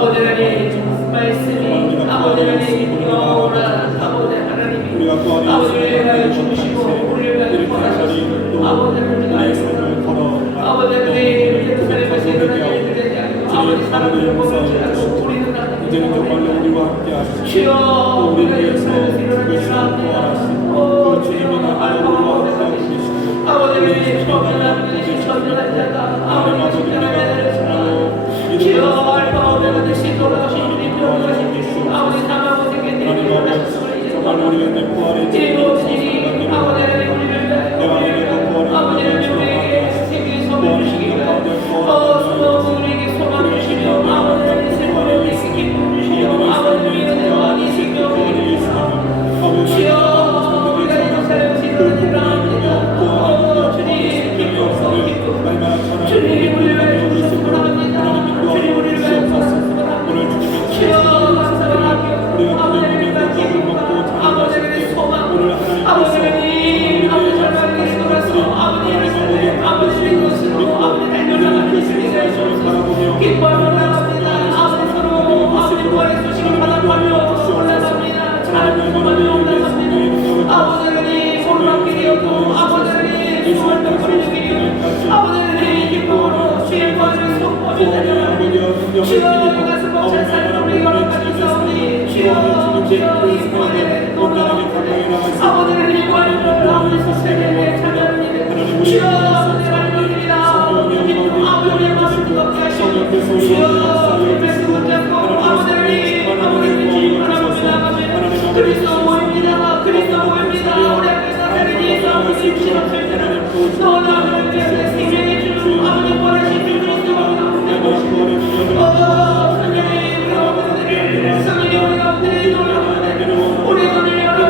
아버지 하나님 말씀이 아버지 하나님 영원한 아버지 하나님이 아버지를 위하여 죽으시고 우리를 위하여 부활하시고 아버지 하나님 아버지 하나님 예루살렘에서 일어난 일들에 대하여 아버지 사람들을 보여주시고 우리는 이제는 정말로 우리와 함께 하시고 주여 우리가 예루살렘에서 일어난 일을 합니다. 주님은 알고 계시고 아버지 하나님 천명한 분이신 천명한 자가 아버지 십자가에 달려서 주여 알파 오메가 되신 돌아가신 주님 돌아가신 주님 아버지 사망과 생명의 일어나셨음을 정말 우리가 부활의 이곳이 아버지 하나님 우리를 위하여 아버지 하나님 우리에게 생명의 소망을 주시기 위하여 소망 우리에게 소망을 주시며 아버지 하나님 슬픔을 우리에게 기쁨을 주시며 아버지 하나님 은혜와 이 생명을 주시며 주여 우리가 예루살렘에서 일어난 일을 합니다. 주님 기쁨 주님 우리를 위하여 주셨음을 합니다. 주님 우리를 위하여 주셨음을 합니다. 주여 감사합니다. 아버지 하나님 기쁨 아버지 하나님 소망 아버지 하나님 아버지 하나님께 돌아서 아버지 예루살렘 아버지의 것으로 아버지 달려나가는 예수님의 것으로 기뻐하며 나갑니다. 아버지 서로 아버지 부활의 소식을 받아가며 올라갑니다. 잘 소망을 올라갑니다. 아버지 하나님 소망길이 없고 아버지 하나님 소망 덕분에 길이요 아버지 하나님 기쁨으로 주의 부활을 선포하며 달려갑니다. 주여 가슴 벅찬 삶을 우리 열어가는 사오니 주여 주여 이 부활에 놀라운 아버지 하나님 부활을 아버지 소생에 참여합니다. 주여 아버지 하나님입니다. 아버지 우리의 마음을 뜨겁게 하시고 주여 우리의 말씀을 잡고 아버지 하나님 아버지 주님 바라봅니다. 그리스도 모입니다. 그리스도 모입니다. 우리 앞에서 하나님이 싸우고 육신 없을 때는 너나 하나님 내 생명의 주 아버지 부활하신 주 그리스도가 우리 하나님 성령이 우리 가운데 놀라옵니다. 우리 눈을 열어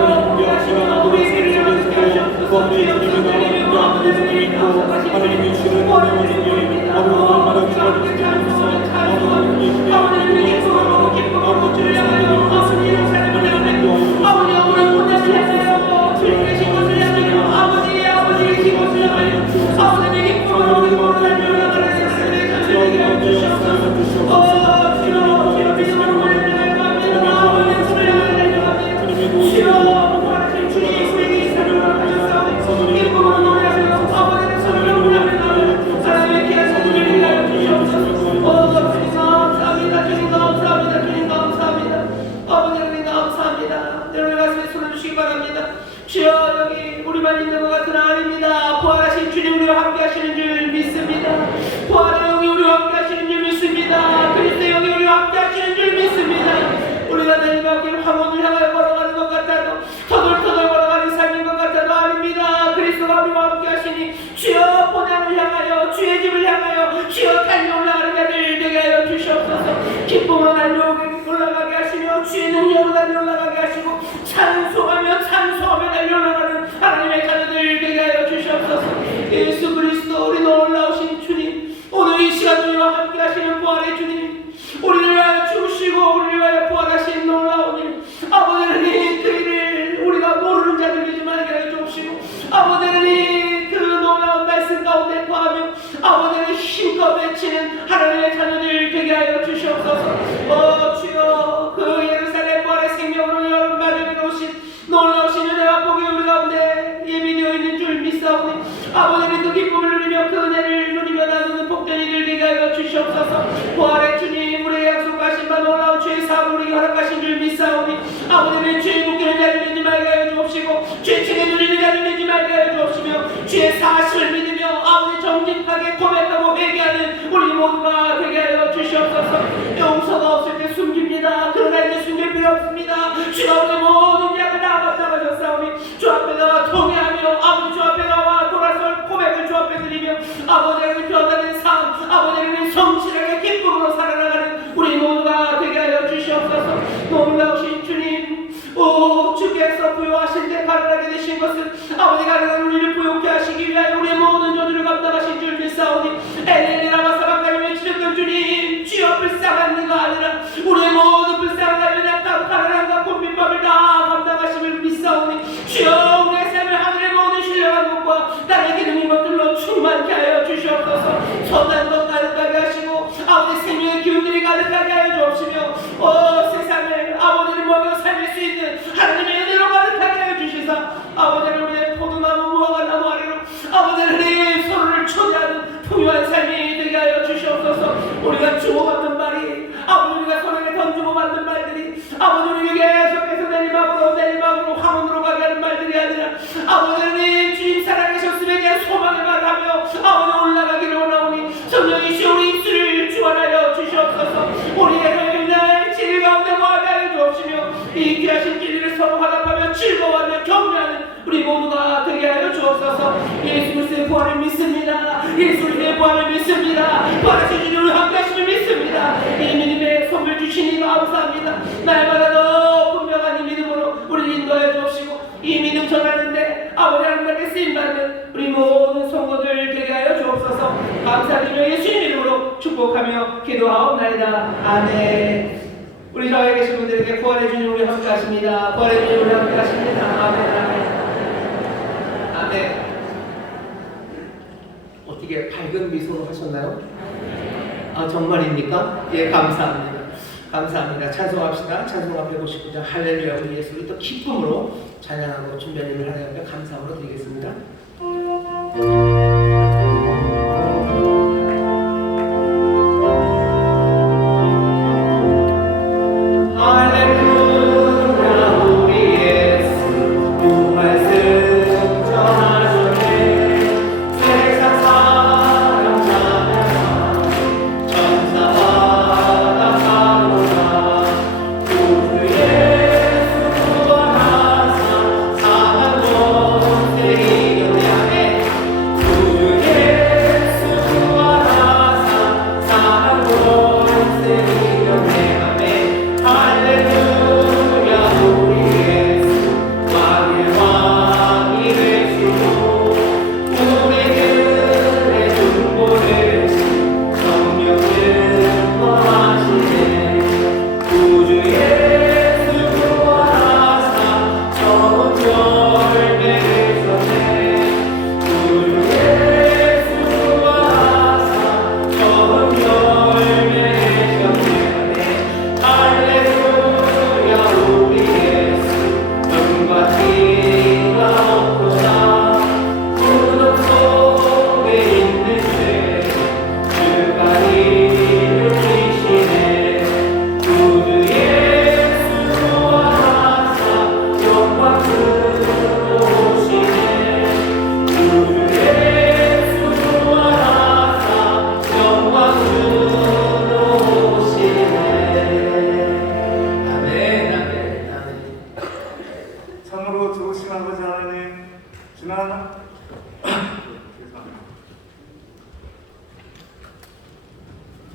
하시며 우리 길을 열어주게 하시옵소서. 주여 성령이며 아버지 하나님 감사하시니 부활을 드립니다. 아버지 찬송하며 찬송하며 아버지 기쁨으로 기쁨으로 주를 향하여 아버지 예루살렘을 향하여 아버지 영원한 본향을 향하여 주님 계신 곳을 향하여 아버지 계신 곳을 향하여 아버지의 기쁨으로 기쁨으로 달려나가는 예수님의 자녀에게 하여 주시옵소서. 주여 믿음으로 우리를 향하여 갑니다. 아버지의 손을 향하여 달려갑니다. 주여 부활하신 주님 우리에게 이 삶을 허락하셨사오니 기쁨으로 노래하며 아버지의 손을 영원하며 하나님의 귀한 손을 위하여 주시옵소서. 주님 감사합니다. 주님 감사합니다. 주님 감사합니다. 아버지 하나님 감사합니다. 여러분 가슴에 손을 주시기 바랍니다. 주여 여기 우리만 있는 것 같은 아닙니다. 부활하신 주님 우리와 함께 하시는 줄 믿습니다. 부활의 영이 우리와 함께 하시는 줄 믿습니다. 그리스도의 영이 우리와 함께 하시는 줄 믿습니다. 우리가 내리막길 황혼을 향하여 걸어가는 것 같아도 터덜터덜 걸어가는 삶인 것 같아도 아닙니다. 그리스도가 우리와 함께 하시니 주여 본향을 향하여 주의 집을 향하여 주여 달려 올라가는 자들 되게 하여 주시옵소서. 기쁨은 달려 올라가게 하시며 주의 능력으로 달려 올라가게 하시고 찬송하며 달려 올라가는 하나님의 자녀들 되게 하여 주시옵소서. 예수 그리스도 우리 놀라우신 주님 오늘 이 시간 우리와 함께 하시는 부활의 주님 우리를 위하여 죽으시고 우리를 위하여 부활하신 놀라운 일 아버지 하나님 그 일을 우리가 모르는 자들 되지 말게 하여 주옵시고 아버지 하나님 그 놀라운 말씀 가운데 거하며 아버지 하나님 힘껏 외치는 하나님의 자녀들 되게 하여 주시옵소서. 주여 그 예루살렘 부활의 생명으로 여러분 마련해 놓으신 놀라우신 은혜와 복이 우리 가운데 예비되어 있는 줄 믿사오니 아버지 하나님 그 기쁨을 누리며 그 은혜를 누리며 나누는 복전이들 되게 하여 주시옵소서. 부활의 주님 우리의 약속하신 바 놀라운 주의 사업을 우리에게 허락하신 줄 믿사오니 아버지 하나님 주의 묶이는 자를 믿지 말게 하여 주옵시고 주의 책에 누리는 자를 믿지 말게 하여 주옵시며 주의 사실을 믿으며 아버지 정직하게 고백하고 회개하는 우리 모두가 되게 하여 주시옵소서. 용서가 없을 때 숨깁니다. 그러나 이제 숨길 필요 없습니다. 주가 우리 모든 약을 다 감당하셨사오니 주 앞에 나와 통회하며 아버지 주 앞에 나와 돌아설 고백을 주 앞에 드리며 아버지 하나님 변화된 삶 아버지 하나님 성실하게 기쁨으로 살아나가는 우리 모두가 되게 하여 주시옵소서. 놀라우신 주님 주께서 부요하신 데 가난하게 되신 것은 아버지 가난한 우리를 부요케 하시기 위하여 우리의 모든 저주를 감당하신 줄 믿사오니 엘레네라마 사방가를 외치셨던 주님 주여 불쌍한 이가 아니라 우리의 모든 불쌍한 가련한 가난함과 곤빈밥을 다 감당하심을 믿사오니 주여 우리의 삶을 하늘의 모든 신령한 것과 땅의 기름인 것들로 충만케 하여 주시옵소서. 선한 것 가득하게 하시고 아버지 생명의 기운들이 가득하게 하여 주옵시며 믿습니다. 예수님의 부활을 믿습니다. 부활하신 주님을 함께하심을 믿습니다. 이 믿음의 선물 주시니 감사합니다. 날마다 더 분명한 이 믿음으로 우리를 인도하여 주옵시고 이 믿음 전하는데 아버지 하나님께 쓰임받는 우리 모든 성도들 되게 하여 주옵소서. 감사드리며 예수님 이름으로 축복하며 기도하옵나이다. 아멘. 우리 좌우에 계신 분들에게 부활의 주님 우리 함께 하십니다. 부활의 주님 우리 함께 하십니다. 아멘. 아멘. 아멘. 어떻게 밝은 미소로 하셨나요? 아 정말입니까? 예, 감사합니다. 감사합니다. 찬송합시다. 찬송 앞에 59장 할렐루야 우리 예수. 우리 또 기쁨으로 찬양하고 준비하는 하나님 앞에 감사함으로 드리겠습니다.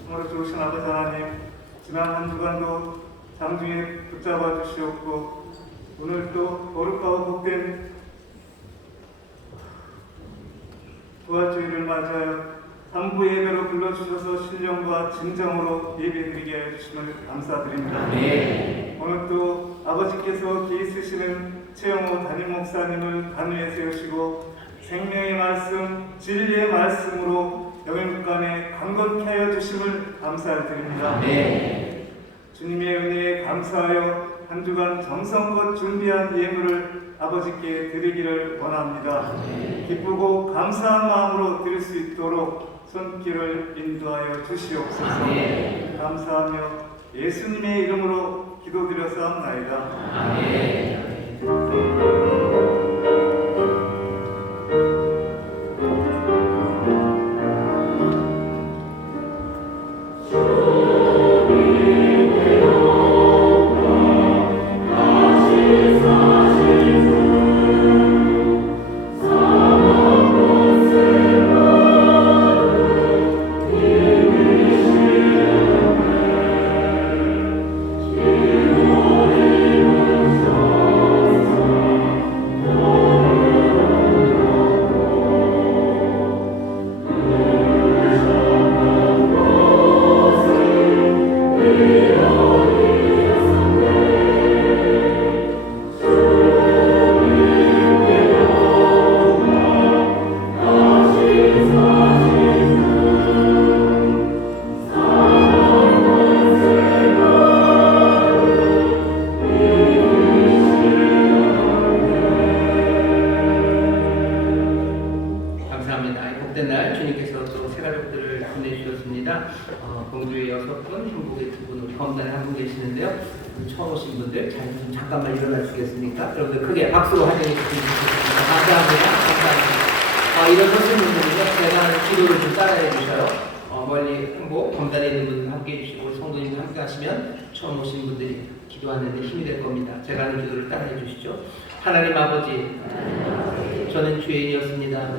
참으로 좋으신 아버지 하나님, 지난 한 주간도 장중에 붙잡아 주시옵고 오늘 또 거룩하고 복된 부활주일을 맞이하여 3부 예배로 불러주셔서 신령과 진정으로 예배드리게 하여 주심을 감사드립니다. 네. 오늘 또 아버지께서 기 있으시는 최영호 담임 목사님을 단위에 세우시고 생명의 말씀, 진리의 말씀으로 영행국간에 강건케 하여 주심을 감사드립니다. 네. 주님의 은혜에 감사하여 한 주간 정성껏 준비한 예물을 아버지께 드리기를 원합니다. 기쁘고 감사한 마음으로 드릴 수 있도록 손길을 인도하여 주시옵소서. 네. 감사하며 예수님의 이름으로 기도드려사옵나이다. 아멘. 공주의 6분, 행복의 2분, 우리 검단에 한 분 계시는데요. 처음 오신 분들 잠깐만 일어나 주시겠습니까? 여러분들 크게 박수로 환영해 주시면 좋겠습니다. 감사합니다. 감사합니다. 일어서신 분들은요, 제가 하는 기도를 좀 따라해 주셔요. 멀리 행복, 검단에 있는 분들 함께 해주시고 성도님들 함께 하시면 처음 오신 분들이 기도하는 데 힘이 될 겁니다. 제가 하는 기도를 따라해 주시죠. 하나님 아버지, 저는 죄인이었습니다.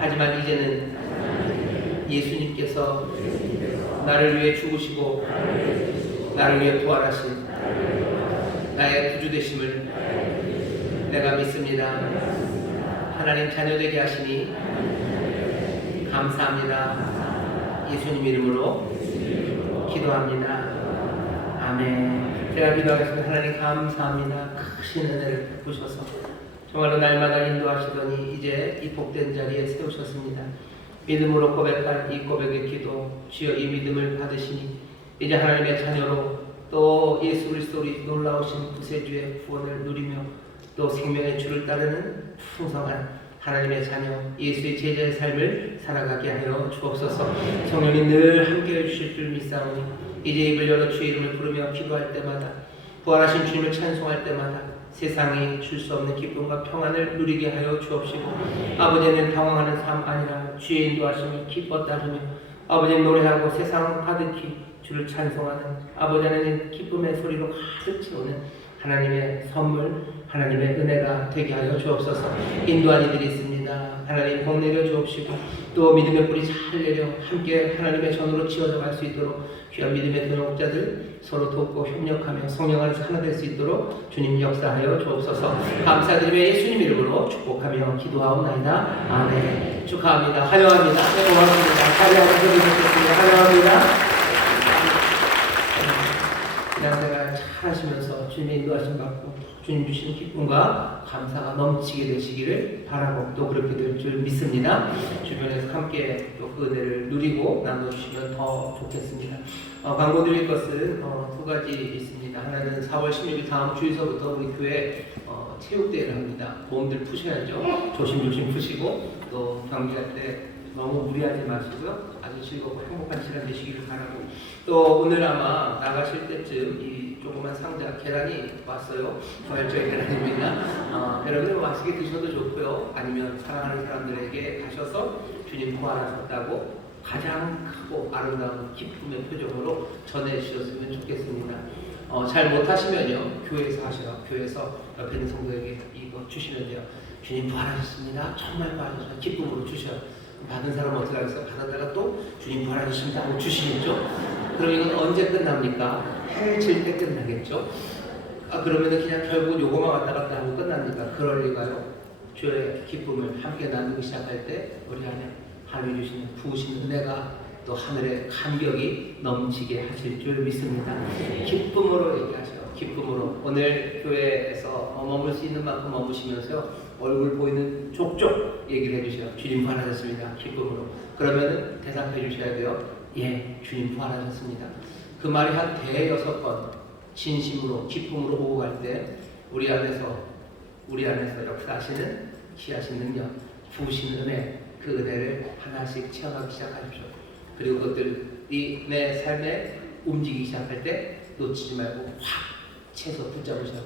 하지만 이제는 예수님께서 나를 위해 죽으시고 나를 위해 부활하신 나의 구주 되심을 내가 믿습니다. 하나님 자녀 되게 하시니 감사합니다. 예수님 이름으로 기도합니다. 아멘. 제가 기도하겠습니다. 하나님 감사합니다. 크신 은혜를 베푸셔서 정말로 날마다 인도하시더니 이제 이 복된 자리에 세우셨습니다. 믿음으로 고백할 이 고백의 기도, 주여 이 믿음을 받으시니 이제 하나님의 자녀로 또 예수 그리스도 우리 놀라우신 구세주의 구원을 누리며 또 생명의 주를 따르는 풍성한 하나님의 자녀 예수의 제자의 삶을 살아가게 하여 주옵소서. 성령님 늘 함께해 주실 줄 믿사오니 이제 입을 열어 주의 이름을 부르며 기도할 때마다 부활하신 주님을 찬송할 때마다 세상이 줄 수 없는 기쁨과 평안을 누리게 하여 주옵시고 아버지는 당황하는 삶 아니라 주의 인도하심을 기뻐 따르며 아버지는 노래하고 세상 가득히 주를 찬송하는 아버지 하나님 기쁨의 소리로 가득 채우는 하나님의 선물 하나님의 은혜가 되게 하여 주옵소서. 인도한 이들이 있습니다. 하나님 복 내려 주옵시고 또 믿음의 뿌리 잘 내려 함께 하나님의 전으로 지어져 갈 수 있도록 귀한 믿음의 동역자들 서로 돕고 협력하며 성령 안에서 하나 될 수 있도록 주님 역사하여 주옵소서. 감사드리며 예수님 이름으로 축복하며 기도하옵나이다. 아멘. 축하합니다. 환영합니다. 고맙습니다. 환영하는 소리 듣겠습니다. 환영합니다. 신앙생활 잘 하시면서 주님의 인도하심 받고 주님 주시는 기쁨과 감사가 넘치게 되시기를 바라고 또 그렇게 될 줄 믿습니다. 주변에서 함께 또 그 은혜를 누리고 나눠주시면 더 좋겠습니다. 광고 드릴 것은 두 가지 있습니다. 하나는 4월 16일 다음 주에서부터 우리 교회 체육대회를 합니다. 몸들 푸셔야죠. 조심조심 푸시고 또 경기할 때 너무 무리하지 마시고요. 아주 즐겁고 행복한 시간 되시기를 바라고 또 오늘 아마 나가실 때쯤 이 조그만 상자 계란이 왔어요. 부활절 계란입니다. 여러분 맛있게 드셔도 좋고요. 아니면 사랑하는 사람들에게 가셔서 주님 부활하셨다고 가장 크고 아름다운 기쁨의 표정으로 전해주셨으면 좋겠습니다. 잘 못하시면요. 교회에서 하시라. 교회에서 옆에 있는 성도에게 이거 주시면 돼요. 주님 부활하셨습니다. 정말 부활하셨습니다. 기쁨으로 주셔요. 받은 사람 어떻게 하겠어요? 받았다가 또 주님 부활하셨습니다 하고 주시겠죠? 그럼 이건 언제 끝납니까? 해질 때 끝나겠죠? 그러면은 그냥 결국 요거만 왔다 갔다 하고 끝납니까? 그럴 리가요. 주의 기쁨을 함께 나누기 시작할 때 우리 안에 하나님이 주시는 부으신 은혜가 또 하늘의 감격이 넘치게 하실 줄 믿습니다. 기쁨으로 얘기하셔요. 기쁨으로 오늘 교회에서 머물 수 있는 만큼 머무시면서 얼굴 보이는 족족 얘기를 해주셔요. 주님 부활하셨습니다. 기쁨으로. 그러면 대답해 주셔야 돼요. 예, 주님 부활하셨습니다. 그 말이 한 6번 진심으로 기쁨으로 오고 갈 때 우리 안에서 역사하시는 기하신 능력, 부으신 은혜, 그 은혜를 하나씩 체험하기 시작하십시오. 그리고 그것들이 내 삶에 움직이기 시작할 때 놓치지 말고 확 채서 붙잡으셔서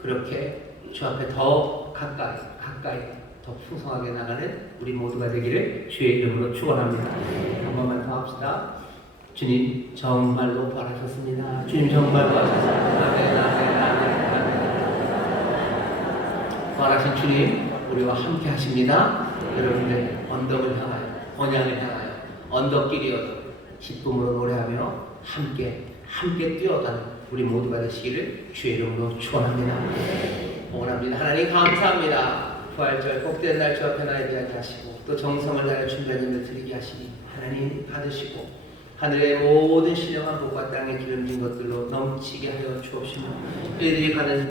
그렇게 주 앞에 더 가까이 더 풍성하게 나가는 우리 모두가 되기를 주의 이름으로 축원합니다. 한 번만 더 합시다. 주님 정말로 부활하셨습니다. 주님 정말 부활하셨습니다. 아멘, 아멘, 아멘. 부활하신 주님 우리와 함께 하십니다. 여러분들 언덕을 향하여 번향을 향하여 언덕길이어도 기쁨으로 노래하며 함께 뛰어가는 우리 모두가 되시기를 주의 이름으로 축원합니다. 원합니다. 하나님 감사합니다. 부활절 복된 날 주 앞에 나에 대하게 하시고 또 정성을 다해 준비한 일을 드리게 하시니 하나님 받으시고 하늘의 모든 신령한 복과 땅에 기름진 것들로 넘치게 하여 주옵시며 이들이 가는